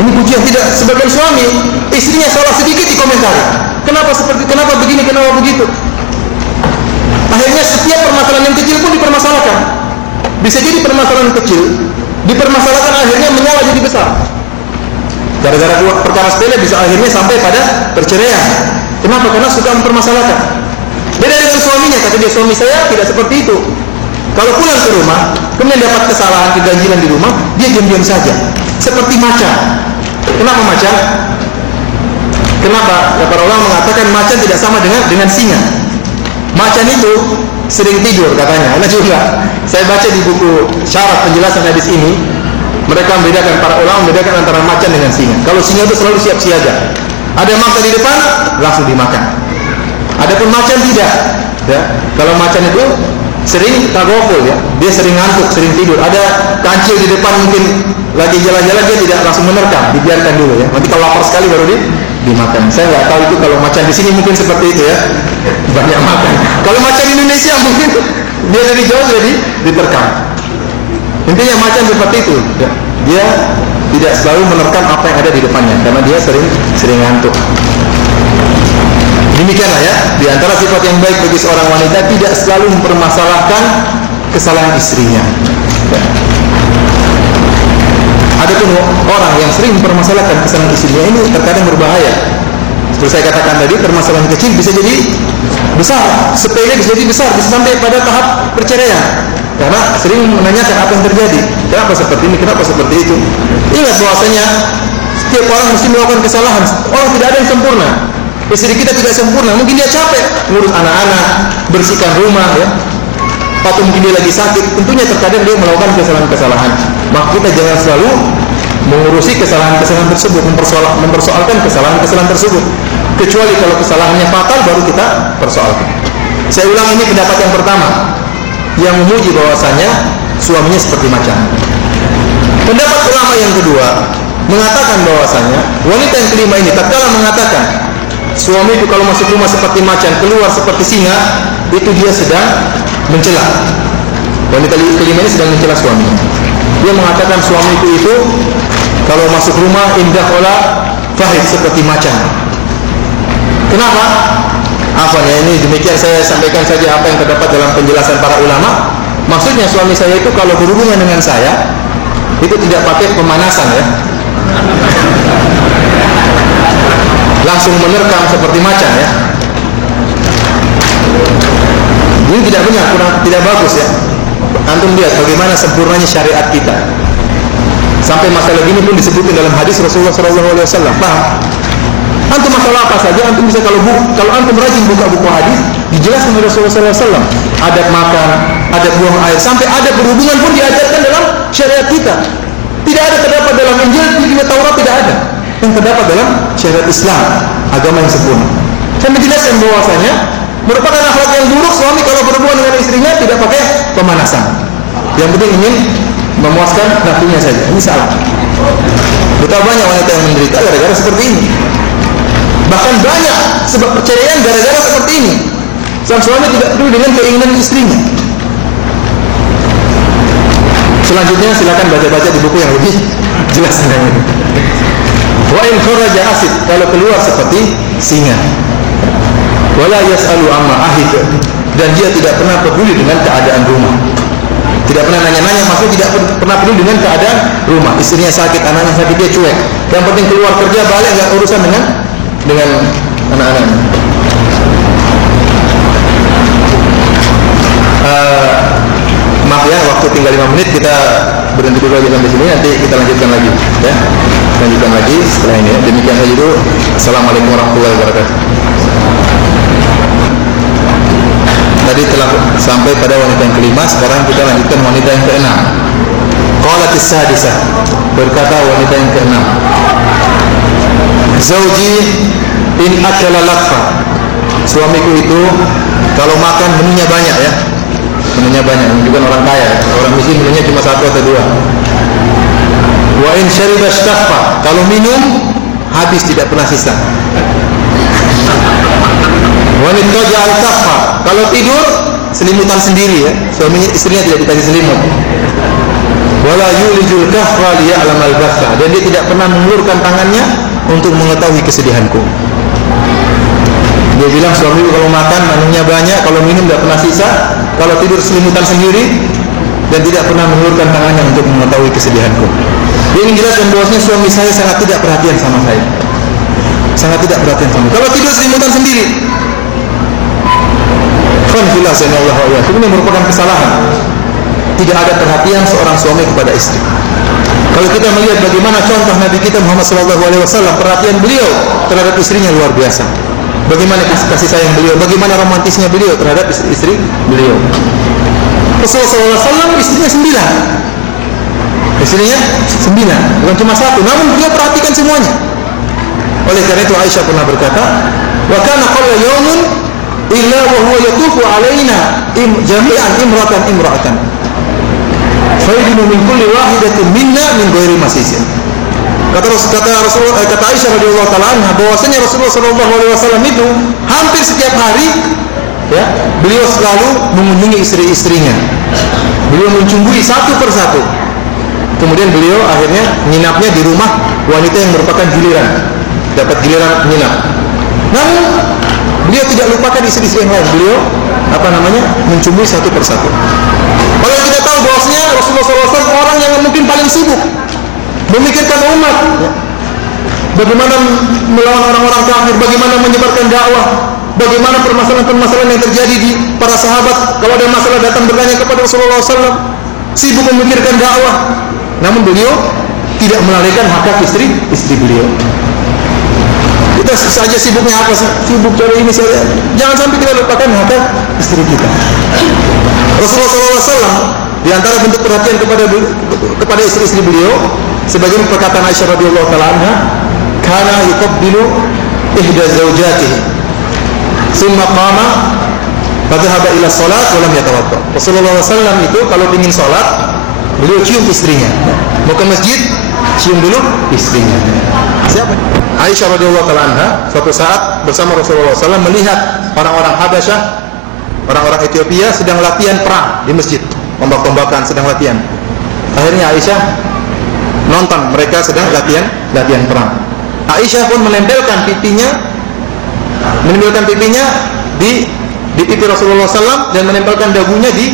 Ini pujian. Tidak sebagian suami, istrinya salah sedikit dikomentari. Kenapa begini, kenapa begitu? Akhirnya setiap permasalahan yang kecil pun dipermasalahkan. Bisa jadi permasalahan kecil dipermasalahkan, akhirnya menyala jadi besar. Gara-gara perkara sepele bisa akhirnya sampai pada perceraian. Kenapa? Karena suka mempermasalahkan. Beda dengan suaminya, kata dia, suami saya tidak seperti itu. Kalau pulang ke rumah, kemudian dapat kesalahan, keganjilan di rumah, dia diam-diam saja, seperti macan. Kenapa macan? Kenapa? Ya, para ulama mengatakan macan tidak sama dengan singa. Macan itu sering tidur katanya. Ada juga. Saya baca di buku syarat penjelasan hadis ini, mereka membedakan, para ulama membedakan antara macan dengan singa. Kalau singa itu selalu siap siaga. Ada mangsa di depan, langsung dimakan. Adapun macan tidak. Ya. Kalau macan itu sering tagoful ya, dia sering ngantuk, sering tidur. Ada kancil di depan mungkin lagi jalan-jalan, dia tidak langsung menerkam, dibiarkan dulu ya. Nanti kalau lapar sekali baru dimakan. Saya nggak tahu itu kalau macan di sini mungkin seperti itu ya, banyak makan. Kalau macan di Indonesia mungkin dia dari jauh jadi diterkam. Intinya macan seperti itu, ya. Dia tidak selalu menerkam apa yang ada di depannya karena dia sering ngantuk. Demikianlah ya, di antara sifat yang baik bagi seorang wanita tidak selalu mempermasalahkan kesalahan istrinya. Ya. Adapun orang yang sering mempermasalahkan kesalahan istrinya ini terkadang berbahaya. Seperti saya katakan tadi, permasalahan kecil bisa jadi besar, sepele bisa jadi besar, bisa sampai pada tahap perceraian. Karena sering menanyakan apa yang terjadi, kenapa seperti ini, kenapa seperti itu. Ingat bahwasanya setiap orang mesti melakukan kesalahan. Orang tidak ada yang sempurna. Istri kita tidak sempurna, mungkin dia capek ngurus anak-anak, bersihkan rumah, ya. Atau mungkin dia lagi sakit. Tentunya terkadang dia melakukan kesalahan-kesalahan. Maka kita jangan selalu mengurusi kesalahan-kesalahan tersebut, mempersoalkan kesalahan-kesalahan tersebut. Kecuali kalau kesalahannya fatal, baru kita persoalkan. Saya ulang, ini pendapat yang pertama, yang memuji bahwasanya suaminya seperti macan. Pendapat ulama yang kedua mengatakan bahwasanya wanita yang kelima ini tatkala mengatakan suami itu kalau masuk rumah seperti macan, keluar seperti singa, itu dia sedang mencela. Wanita kelima ini sedang mencela suaminya. Dia mengatakan suamiku itu kalau masuk rumah indah ola fahid, seperti macan. Kenapa? Apa ya, ini demikian saya sampaikan saja apa yang terdapat dalam penjelasan para ulama. Maksudnya suami saya itu kalau berhubungan dengan saya itu tidak pakai pemanasan ya, langsung menerkam seperti macan ya. Ini tidak benar, tidak bagus ya. Antum lihat bagaimana sempurnanya syariat kita. Sampai masalah ini pun disebutkan dalam hadis Rasulullah SAW. Paham? Antum masalah apa saja, antum bisa kalau antum rajin buka buku hadis, dijelaskan oleh Rasulullah SAW. Adab makan, adab buang air, sampai adab berhubungan pun diajarkan dalam syariat kita. Tidak ada terdapat dalam Injil, juga Taurat tidak ada. Yang terdapat dalam syariat Islam, agama yang sempurna. Saya menjelaskan bahwasanya merupakan akhlak yang buruk suami kalau berhubungan dengan istrinya tidak pakai pemanasan. Yang penting ingin memuaskan nafsunya saja. Ini salah. Betapa banyak wanita yang menderita gara-gara seperti ini. Bahkan banyak sebab perceraian gara-gara seperti ini. Sang suami tidak peduli dengan keinginan istrinya. Selanjutnya silakan baca-baca di buku yang lebih jelas tentang itu. Wa in kharaja asid, kalau keluar seperti singa. Wala yas'alu amma ahid, dan dia tidak pernah peduli dengan keadaan rumah. Tidak pernah nanya-nanya, maksudnya tidak pernah peduli dengan keadaan rumah. Istrinya sakit, anaknya sakit, dia cuek. Yang penting keluar kerja, balik, enggak urusan dengan anak-anak. Maaf ya, waktu tinggal 5 menit, kita berhenti dulu lagi sampai sini, nanti kita lanjutkan lagi ya. Lanjutkan lagi setelah ini ya. Demikian saja dulu. Assalamualaikum warahmatullahi wabarakatuh. Tadi telah sampai pada wanita yang kelima, sekarang kita lanjutkan wanita yang keenam. Qalatis sadisah, berkata wanita yang keenam, Zauji in akala lakfa, suamiku itu kalau makan menunya banyak ya. Menunya banyak, bukan orang kaya. Orang miskin menunya cuma 1 atau 2. Wa in syariba shtafa, kalau minum habis tidak pernah sisa. Wa in tajal tafa, kalau tidur selimutan sendiri ya. Suaminya, istrinya tidak dikasih selimut. Wala yulijul kahfa liya'lamal batha, dan dia tidak pernah mengulurkan tangannya untuk mengetahui kesedihanku. Dia bilang suamiku kalau makan manunya banyak, kalau minum tidak pernah sisa, kalau tidur selimutan sendiri, dan tidak pernah mengulurkan tangannya untuk mengetahui kesedihanku. Dia ingin jelaskan bahwasanya suami saya sangat tidak perhatian sama saya, sangat tidak perhatian sama saya. Kalau tidur selimutan sendiri, itu merupakan kesalahan. Tidak ada perhatian seorang suami kepada istri. Kalau kita melihat bagaimana contoh Nabi kita Muhammad SAW, perhatian beliau terhadap istrinya luar biasa. Bagaimana kasih sayang beliau, bagaimana romantisnya beliau terhadap istri beliau. Rasulullah SAW istrinya 9. Istrinya 9, bukan cuma 1. Namun beliau perhatikan semuanya. Oleh karena itu Aisyah pernah berkata, wa kana qalla yawmun illa wa huwa yatufu alaina jami'an imra'atan. Faidinu min kulli wahidatin minna min ghairi masisin. Kata Aisyah radhiyallahu taala anha bahwasanya Rasulullah sallallahu alaihi wasallam itu hampir setiap hari ya, beliau selalu mengunjungi istri-istrinya. Beliau mencumbui satu persatu. Kemudian beliau akhirnya nginapnya di rumah wanita yang merupakan giliran, dapat giliran nginap. Namun beliau tidak lupakan istri-istri yang lain. Beliau mencumbui satu persatu. Kalau kita tahu bahwasanya Rasulullah SAW orang yang mungkin paling sibuk memikirkan umat, bagaimana melawan orang-orang kafir, bagaimana menyebarkan dakwah, bagaimana permasalahan-permasalahan yang terjadi di para sahabat. Kalau ada masalah datang bertanya kepada Rasulullah SAW, sibuk memikirkan dakwah. Namun beliau tidak melalaikan hak istri beliau. Kita saja sibuknya apa sih? Sibuk cari ini saja. Jangan sampai kita lupakan hak istri kita. Rasulullah SAW di antara bentuk perhatian kepada istri-istri beliau, sebagian perkataan Aisyah radhiyallahu taala anha, kana yuqabbilu ihda zawjatihi thumma qama fadhahaba ila shalat wa lam yatawadda. Rasulullah SAW itu kalau ingin salat, beliau cium istrinya. Mau ke masjid, cium dulu istrinya. Siapa? Aisyah radhiyallahu taala anha suatu saat bersama Rasulullah SAW melihat orang-orang Habasyah, orang-orang Ethiopia sedang latihan perang di masjid, tombak-tombakan sedang latihan. Akhirnya Aisyah nonton mereka sedang latihan perang. Aisyah pun menempelkan pipinya di pipi Rasulullah SAW dan menempelkan dagunya di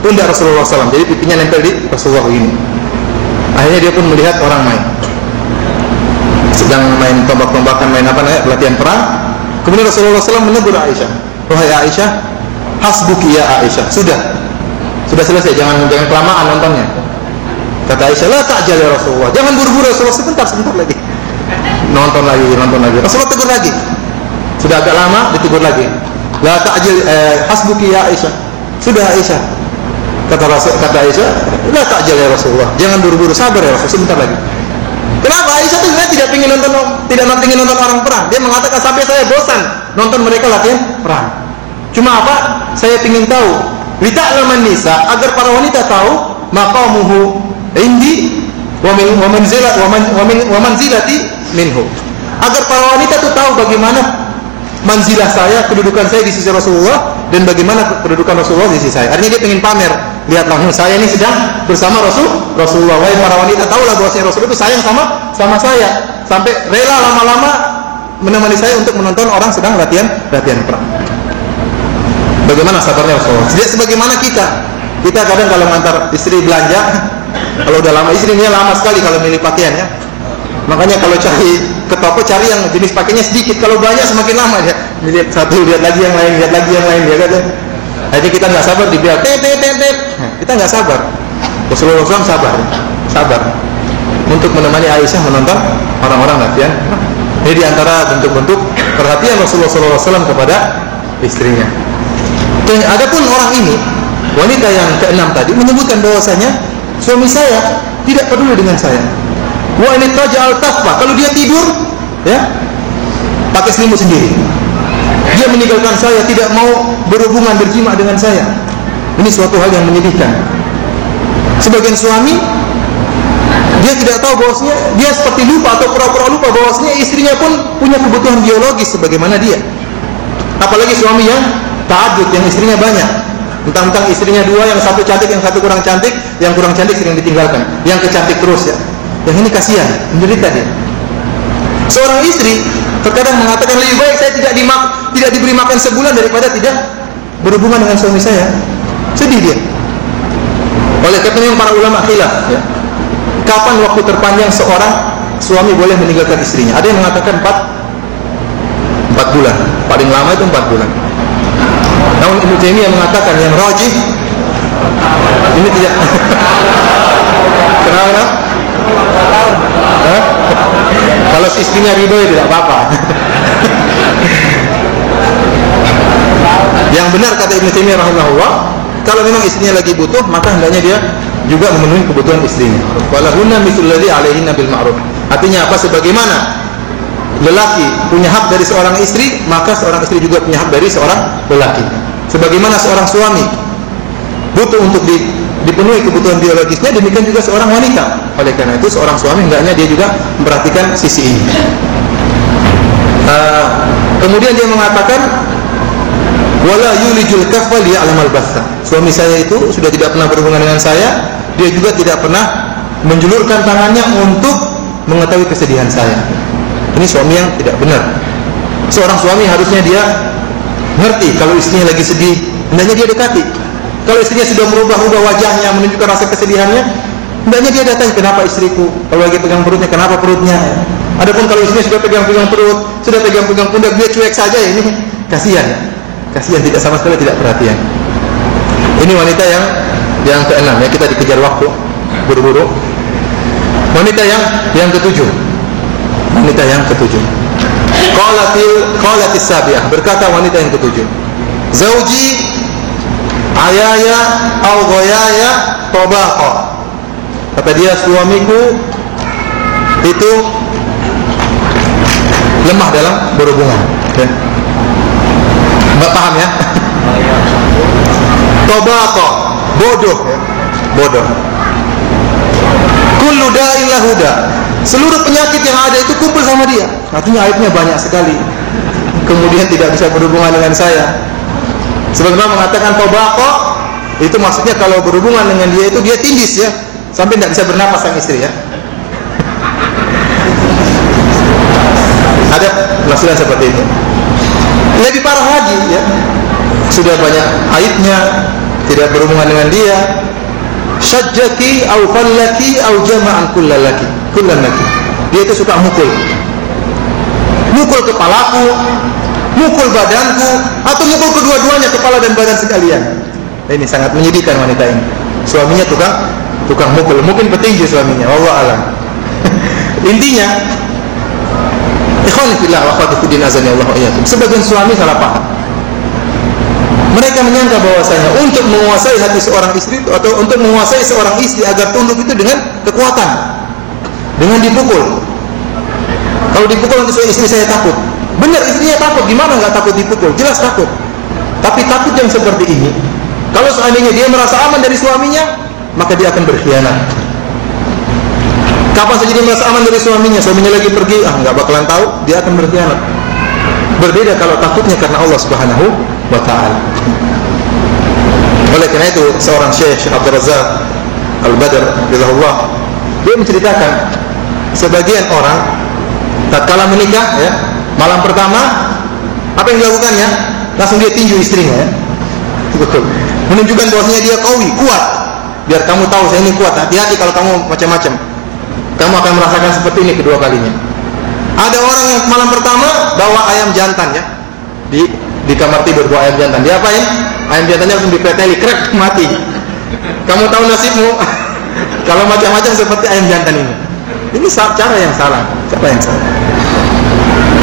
pundak Rasulullah SAW. Jadi pipinya nempel di Rasulullah ini. Akhirnya dia pun melihat orang sedang main tombak-tombakan, latihan perang. Kemudian Rasulullah SAW menegur Aisyah, wahai Aisyah, hasbuki ya Aisyah, sudah selesai, jangan kelamaan nontonnya. Kata Aisyah, la ta'jal ya Rasulullah, jangan buru-buru Rasulullah, sebentar lagi. Nonton lagi. Rasulullah tegur lagi. Sudah agak lama ditegur lagi. La ta'jal hasbuki ya Aisyah. Sudah Aisyah. Kata Aisyah, la ta'jal ya Rasulullah, jangan buru-buru, sabar ya Rasul, sebentar lagi. Kenapa? Aisyah itu sebenarnya tidak ingin nonton orang perang. Dia mengatakan, sampai saya bosan nonton mereka latihan perang. Cuma apa? Saya ingin tahu, lita'laman nisa, agar para wanita tahu maqamuhu indi wa manzilati minhu. Agar para wanita itu tahu bagaimana manzilah saya, kedudukan saya di sisi Rasulullah, dan bagaimana kedudukan Rasulullah di sisi saya. Artinya dia ingin pamer, lihatlah saya ini sedang bersama Rasulullah. Wahai para wanita, tahulah bahwasanya Rasul itu sayang sama saya, sampai rela lama-lama menemani saya untuk menonton orang sedang latihan perang. Bagaimana sabarnya Rasulullah? Tidak sebagaimana kita kadang kalau mengantar istri belanja, kalau udah lama, istrinya lama sekali kalau milih pakaiannya. Makanya kalau cari ke toko, cari yang jenis pakainya sedikit. Kalau banyak semakin lama dia. Lihat satu, lihat lagi yang lain, ya kan. Jadi kita nggak sabar dibiar. Kita nggak sabar. Rasulullah SAW sabar untuk menemani Aisyah menonton orang-orang latihan. Ini di antara bentuk-bentuk perhatian Rasulullah SAW kepada istrinya. Dan adapun orang ini, wanita yang keenam tadi menyebutkan bahwasanya suami saya tidak peduli dengan saya. Wa in tajal tasbah, kalau dia tidur ya pakai selimut sendiri. Dia meninggalkan saya, tidak mau berhubungan berjima dengan saya. Ini suatu hal yang menyedihkan. Sebagian suami dia tidak tahu bahwasanya dia seperti lupa atau pura-pura lupa bahwasanya istrinya pun punya kebutuhan biologis sebagaimana dia. Apalagi suami yang tahajud, yang istrinya banyak. Tentang istrinya dua, yang satu cantik, yang satu kurang cantik. Yang kurang cantik sering ditinggalkan, yang kecantik terus ya. Yang ini kasihan, menderita dia. Seorang istri terkadang mengatakan, lebih baik saya tidak diberi makan sebulan daripada tidak berhubungan dengan suami saya. Sedih dia. Oleh karena yang para ulama khilaf ya, kapan waktu terpanjang seorang suami boleh meninggalkan istrinya? Ada yang mengatakan 4 bulan, paling lama itu 4 bulan. Namun Ibnu Taimiyah mengatakan yang rajih ini tidak. Kenapa? Kalau istrinya ridho ya tidak apa-apa. Yang benar kata Ibnu Taimiyah rahimahullah, kalau memang istrinya lagi butuh, maka hendaknya dia juga memenuhi kebutuhan istrinya. Walahunna mithlul ladzi 'alaihinna bil ma'ruf. Artinya apa? Sebagaimana lelaki punya hak dari seorang istri, maka seorang istri juga punya hak dari seorang lelaki. Sebagaimana seorang suami butuh untuk dipenuhi kebutuhan biologisnya, demikian juga seorang wanita. Oleh karena itu seorang suami hendaknya dia juga memperhatikan sisi ini. Kemudian dia mengatakan wala yulijul kaffa liya'lamal batha. Suami saya itu sudah tidak pernah berhubungan dengan saya, dia juga tidak pernah menjulurkan tangannya untuk mengetahui kesedihan saya. Ini suami yang tidak benar. Seorang suami harusnya dia ngerti kalau istrinya lagi sedih, hendaknya dia dekati. Kalau istrinya sudah merubah-ubah wajahnya, menunjukkan rasa kesedihannya, hendaknya dia datang, kenapa istriku? Kalau lagi pegang perutnya, kenapa perutnya? Adapun kalau istrinya sudah pegang-pegang perut, sudah pegang-pegang pundak, dia cuek saja, ini kasihan. Kasihan, tidak sama sekali tidak perhatian. Ini wanita yang keenam ya, kita dikejar waktu buru-buru. Wanita yang ketujuh. Wanita yang ketujuh. Qalatis sabiah, berkata wanita yang ketujuh. Zauji ayaya au ghayaya tabaqa. Kata dia, suamiku itu lemah dalam berhubungan. Ya. Mbak paham ya? Tabaqa, bodoh ya. Bodoh. Kullu da'in lahu da'. Seluruh penyakit yang ada itu kumpul sama dia. Artinya aibnya banyak sekali. Kemudian tidak bisa berhubungan dengan saya. Sebagaimana mengatakan tabaqa, itu maksudnya kalau berhubungan dengan dia itu dia tindis ya, sampai tidak bisa bernapas sang istri ya. Ada penafsiran seperti itu. Lebih parah lagi ya, sudah banyak aibnya, tidak berhubungan dengan dia. Syajjaki au fallaki au jama'an kullalaki. Dia itu suka mukul kepalaku, mukul badanku, atau mukul kedua-duanya, kepala dan badan sekalian. Ini sangat menyedihkan wanita ini. Suaminya tukang mukul, mungkin petinju suaminya, wallahu a'lam. Intinya, ikhwani fillah wa akhwati fiddin azani Allah wa iyyakum. Sebagian suami salah paham. Mereka menyangka bahwasanya untuk menguasai hati seorang istri atau untuk menguasai seorang istri agar tunduk itu dengan kekuatan, dengan dipukul. Kalau dipukul nanti istri saya takut. Benar, istrinya takut. Gimana nggak takut dipukul? Jelas takut. Tapi takut yang seperti ini, kalau seandainya dia merasa aman dari suaminya, maka dia akan berkhianat. Kapan saja dia merasa aman dari suaminya lagi pergi, nggak bakalan tahu, dia akan berkhianat. Berbeda kalau takutnya karena Allah Subhanahu wa ta'ala. Oleh karena itu seorang Syekh Abdul Razak Al-Badr radhiyallahu, dia menceritakan sebagian orang tatkala menikah ya, malam pertama apa yang dilakukannya? Langsung dia tinju istrinya ya. Betul. Menunjukkan bahwasanya dia kuat. Biar kamu tahu saya ini kuat. Hati-hati kalau kamu macam-macam. Kamu akan merasakan seperti ini kedua kalinya. Ada orang yang malam pertama bawa ayam jantan ya. Di kamar tidur bawa ayam jantan. Dia apain? Ayam jantannya langsung dipreteli, krek, mati. Kamu tahu nasibmu. Kalau macam-macam seperti ayam jantan ini. Ini cara yang salah.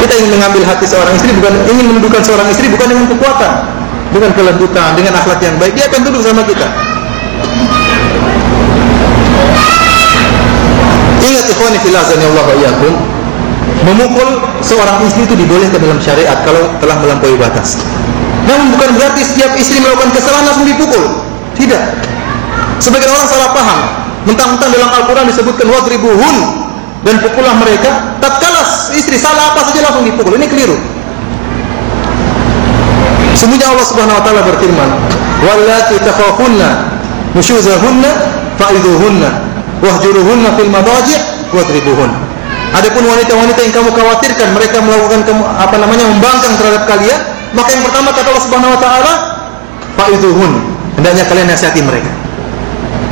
Kita ingin mengambil hati seorang istri, ingin menundukkan seorang istri bukan dengan kekuatan, dengan kelembutan, dengan akhlak yang baik. Dia akan tunduk sama kita. Ingat ikhwani fillah azanillahu wa iyyakum, memukul seorang istri itu dibolehkan dalam syariat kalau telah melampaui batas. Namun bukan berarti setiap istri melakukan kesalahan langsung dipukul. Tidak. Sebagian orang salah paham. Mentang-mentang dalam Al-Quran disebutkan wadribuhun, dan pukullah mereka. Tatkala istri salah apa saja langsung dipukul. Ini keliru. Semuanya Allah Subhanahu wa taala berfirman, "Wallati takhafunna nusyuzahunna fa'idhuhunna wahjuruhunna fil madaji' wadribuhun." Adapun wanita-wanita yang kamu khawatirkan mereka melakukan membangkang terhadap kalian, maka yang pertama kata Allah Subhanahu wa taala, fa'idhuhun, hendaknya kalian nasihati mereka.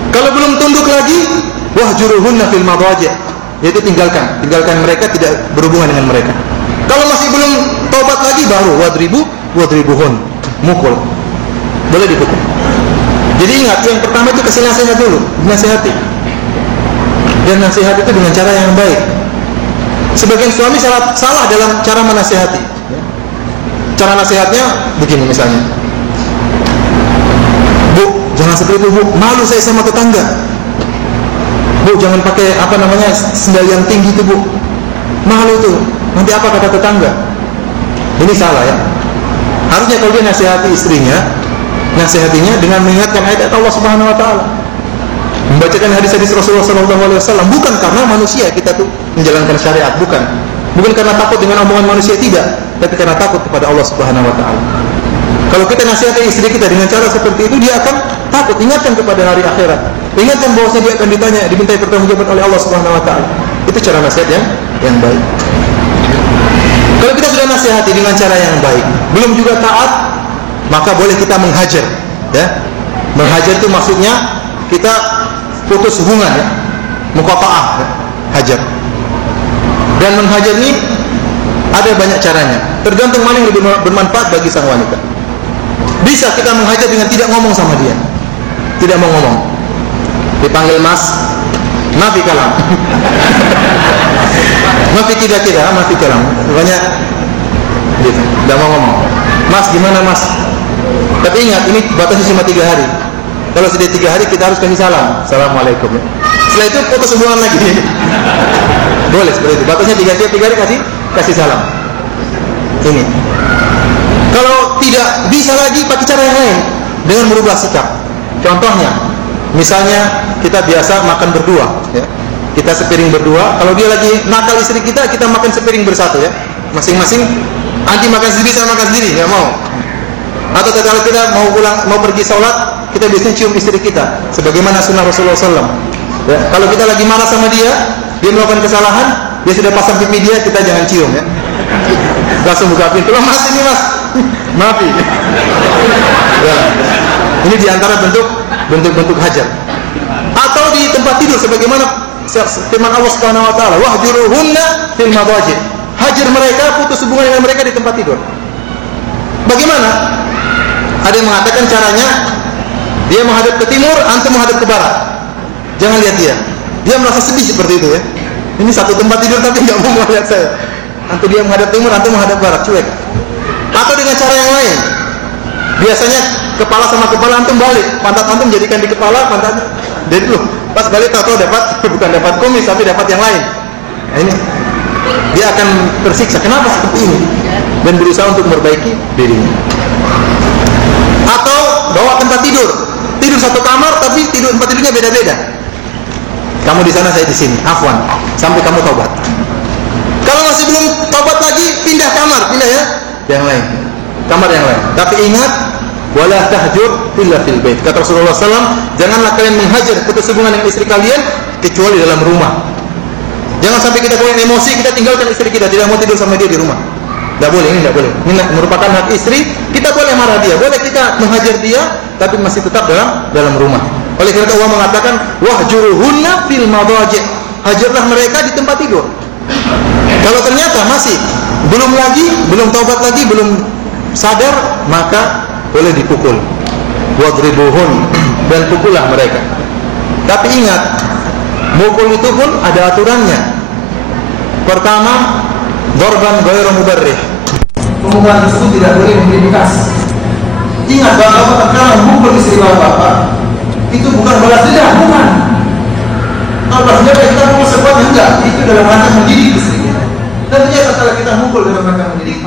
Kalau belum tunduk lagi, wahjuruhunna fil madaji', yaitu tinggalkan mereka, tidak berhubungan dengan mereka. Kalau masih belum taubat lagi, baru wadribuhun, mukul, boleh dipukul. Jadi ingat, yang pertama itu kasih nasihat dulu, nasihati, dan nasihat itu dengan cara yang baik. Sebagian suami salah dalam cara menasihati. Cara nasihatnya begini misalnya, "Bu, jangan seperti itu, Bu, malu saya sama tetangga. Bu, jangan pakai sendal yang tinggi itu, Bu, malu itu, nanti apa kata tetangga." Ini salah ya. Harusnya kalau dia nasihati istrinya, nasihatinya dengan mengingatkan ayat Allah Subhanahu wa taala. membacakan hadis-hadis Rasulullah SAW bukan karena manusia kita tuh menjalankan syariat, bukan karena takut dengan omongan manusia, tidak, tapi karena takut kepada Allah Subhanahu Wa Taala. Kalau kita nasihati istri kita dengan cara seperti itu, dia akan takut. Ingatkan kepada hari akhirat, ingatkan bahwasanya dia akan ditanya, dimintai pertanggungjawaban oleh Allah Subhanahu Wa Taala. Itu cara nasihat yang baik. Kalau kita sudah nasihati dengan cara yang baik, belum juga taat, maka boleh kita menghajar. Ya, menghajar itu maksudnya kita putus hubungan, ya, muqata'ah, ya, hajar. Dan menghajar ini ada banyak caranya, tergantung mana yang lebih bermanfaat bagi sang wanita. Bisa kita menghajar dengan tidak ngomong sama dia, tidak mau ngomong, dipanggil mas, mafi kalam, mafi tidak, mafi kalam, banyak gitu, tidak mau ngomong. Mas gimana mas? Tapi ingat, ini batasnya cuma 3 hari. Kalau sudah 3 hari kita harus kasih salam, assalamualaikum. Setelah itu putus hubungan lagi. Boleh seperti itu. Batasnya 3 hari kasih salam. Ini. Kalau tidak bisa lagi pakai cara yang lain dengan merubah sikap. Contohnya, misalnya kita biasa makan berdua, ya. Kita sepiring berdua. Kalau dia lagi nakal istri kita makan sepiring bersatu, ya. Masing-masing anti makan sendiri sama makan sendiri, nggak mau. Atau kalau kita mau pergi sholat, kita biasanya cium istri kita, sebagaimana sunnah Rasulullah SAW. Ya, kalau kita lagi marah sama dia melakukan kesalahan, dia sudah pasang pipi dia, kita jangan cium, ya. Langsung buka pintu, mas ini mas, maafi. Ya. Ini diantara bentuk hajar. Atau di tempat tidur, sebagaimana firman Allah Subhanahu Wa Taala, wahjuruhunna fil madaji. Hajar mereka, putus hubungan dengan mereka di tempat tidur. Bagaimana? Ada yang mengatakan caranya, dia menghadap ke timur, antum menghadap ke barat. Jangan lihat dia. Dia merasa sedih seperti itu, ya. Ini satu tempat tidur tapi nggak mau melihat saya. Antum dia menghadap timur, antum menghadap barat, cuek. Atau dengan cara yang lain. Biasanya kepala sama kepala antum balik, pantat antum jadikan di kepala, pantat dari dulu. Pas balik tahu bukan dapat kumis tapi dapat yang lain. Nah, ini dia akan tersiksa. Kenapa seperti ini? Dan berusaha untuk memperbaiki dirinya. Atau bawa tempat tidur satu kamar tapi tempat tidurnya beda-beda. Kamu di sana, saya di sini, afwan, sampai kamu taubat. Kalau masih belum taubat lagi, pindah ya, yang lain, kamar yang lain. Tapi ingat, wala tahjur illa fil bait. Kata Rasulullah SAW, janganlah kalian menghajar putus hubungan dengan istri kalian kecuali dalam rumah. Jangan sampai kita punya emosi, kita tinggalkan istri kita, tidak mau tidur sama dia di rumah. Tidak boleh, ini tidak boleh. Ini merupakan hak istri. Kita boleh marah dia, boleh kita menghajar dia, tapi masih tetap dalam rumah. Oleh karena itu Allah mengatakan, wahjuruhunna fil madaji. Hajarlah mereka di tempat tidur. Kalau ternyata masih belum taubat lagi, belum sadar, maka boleh dipukul. Wadribuhun, dan pukullah mereka. Tapi ingat, mukul itu pun ada aturannya. Pertama, dorban ghairu mubarrih. Pemukulan tersebut tidak boleh memprovokas. Ingat bahwa kalau mukul istri bapak itu bukan balas dendam, bukan. Kalau balas dendam kita mukul sebuahnya, enggak. Itu dalam rangka mendidik istri kita. Dan ternyata setelah kita mukul dalam rangka mendidik,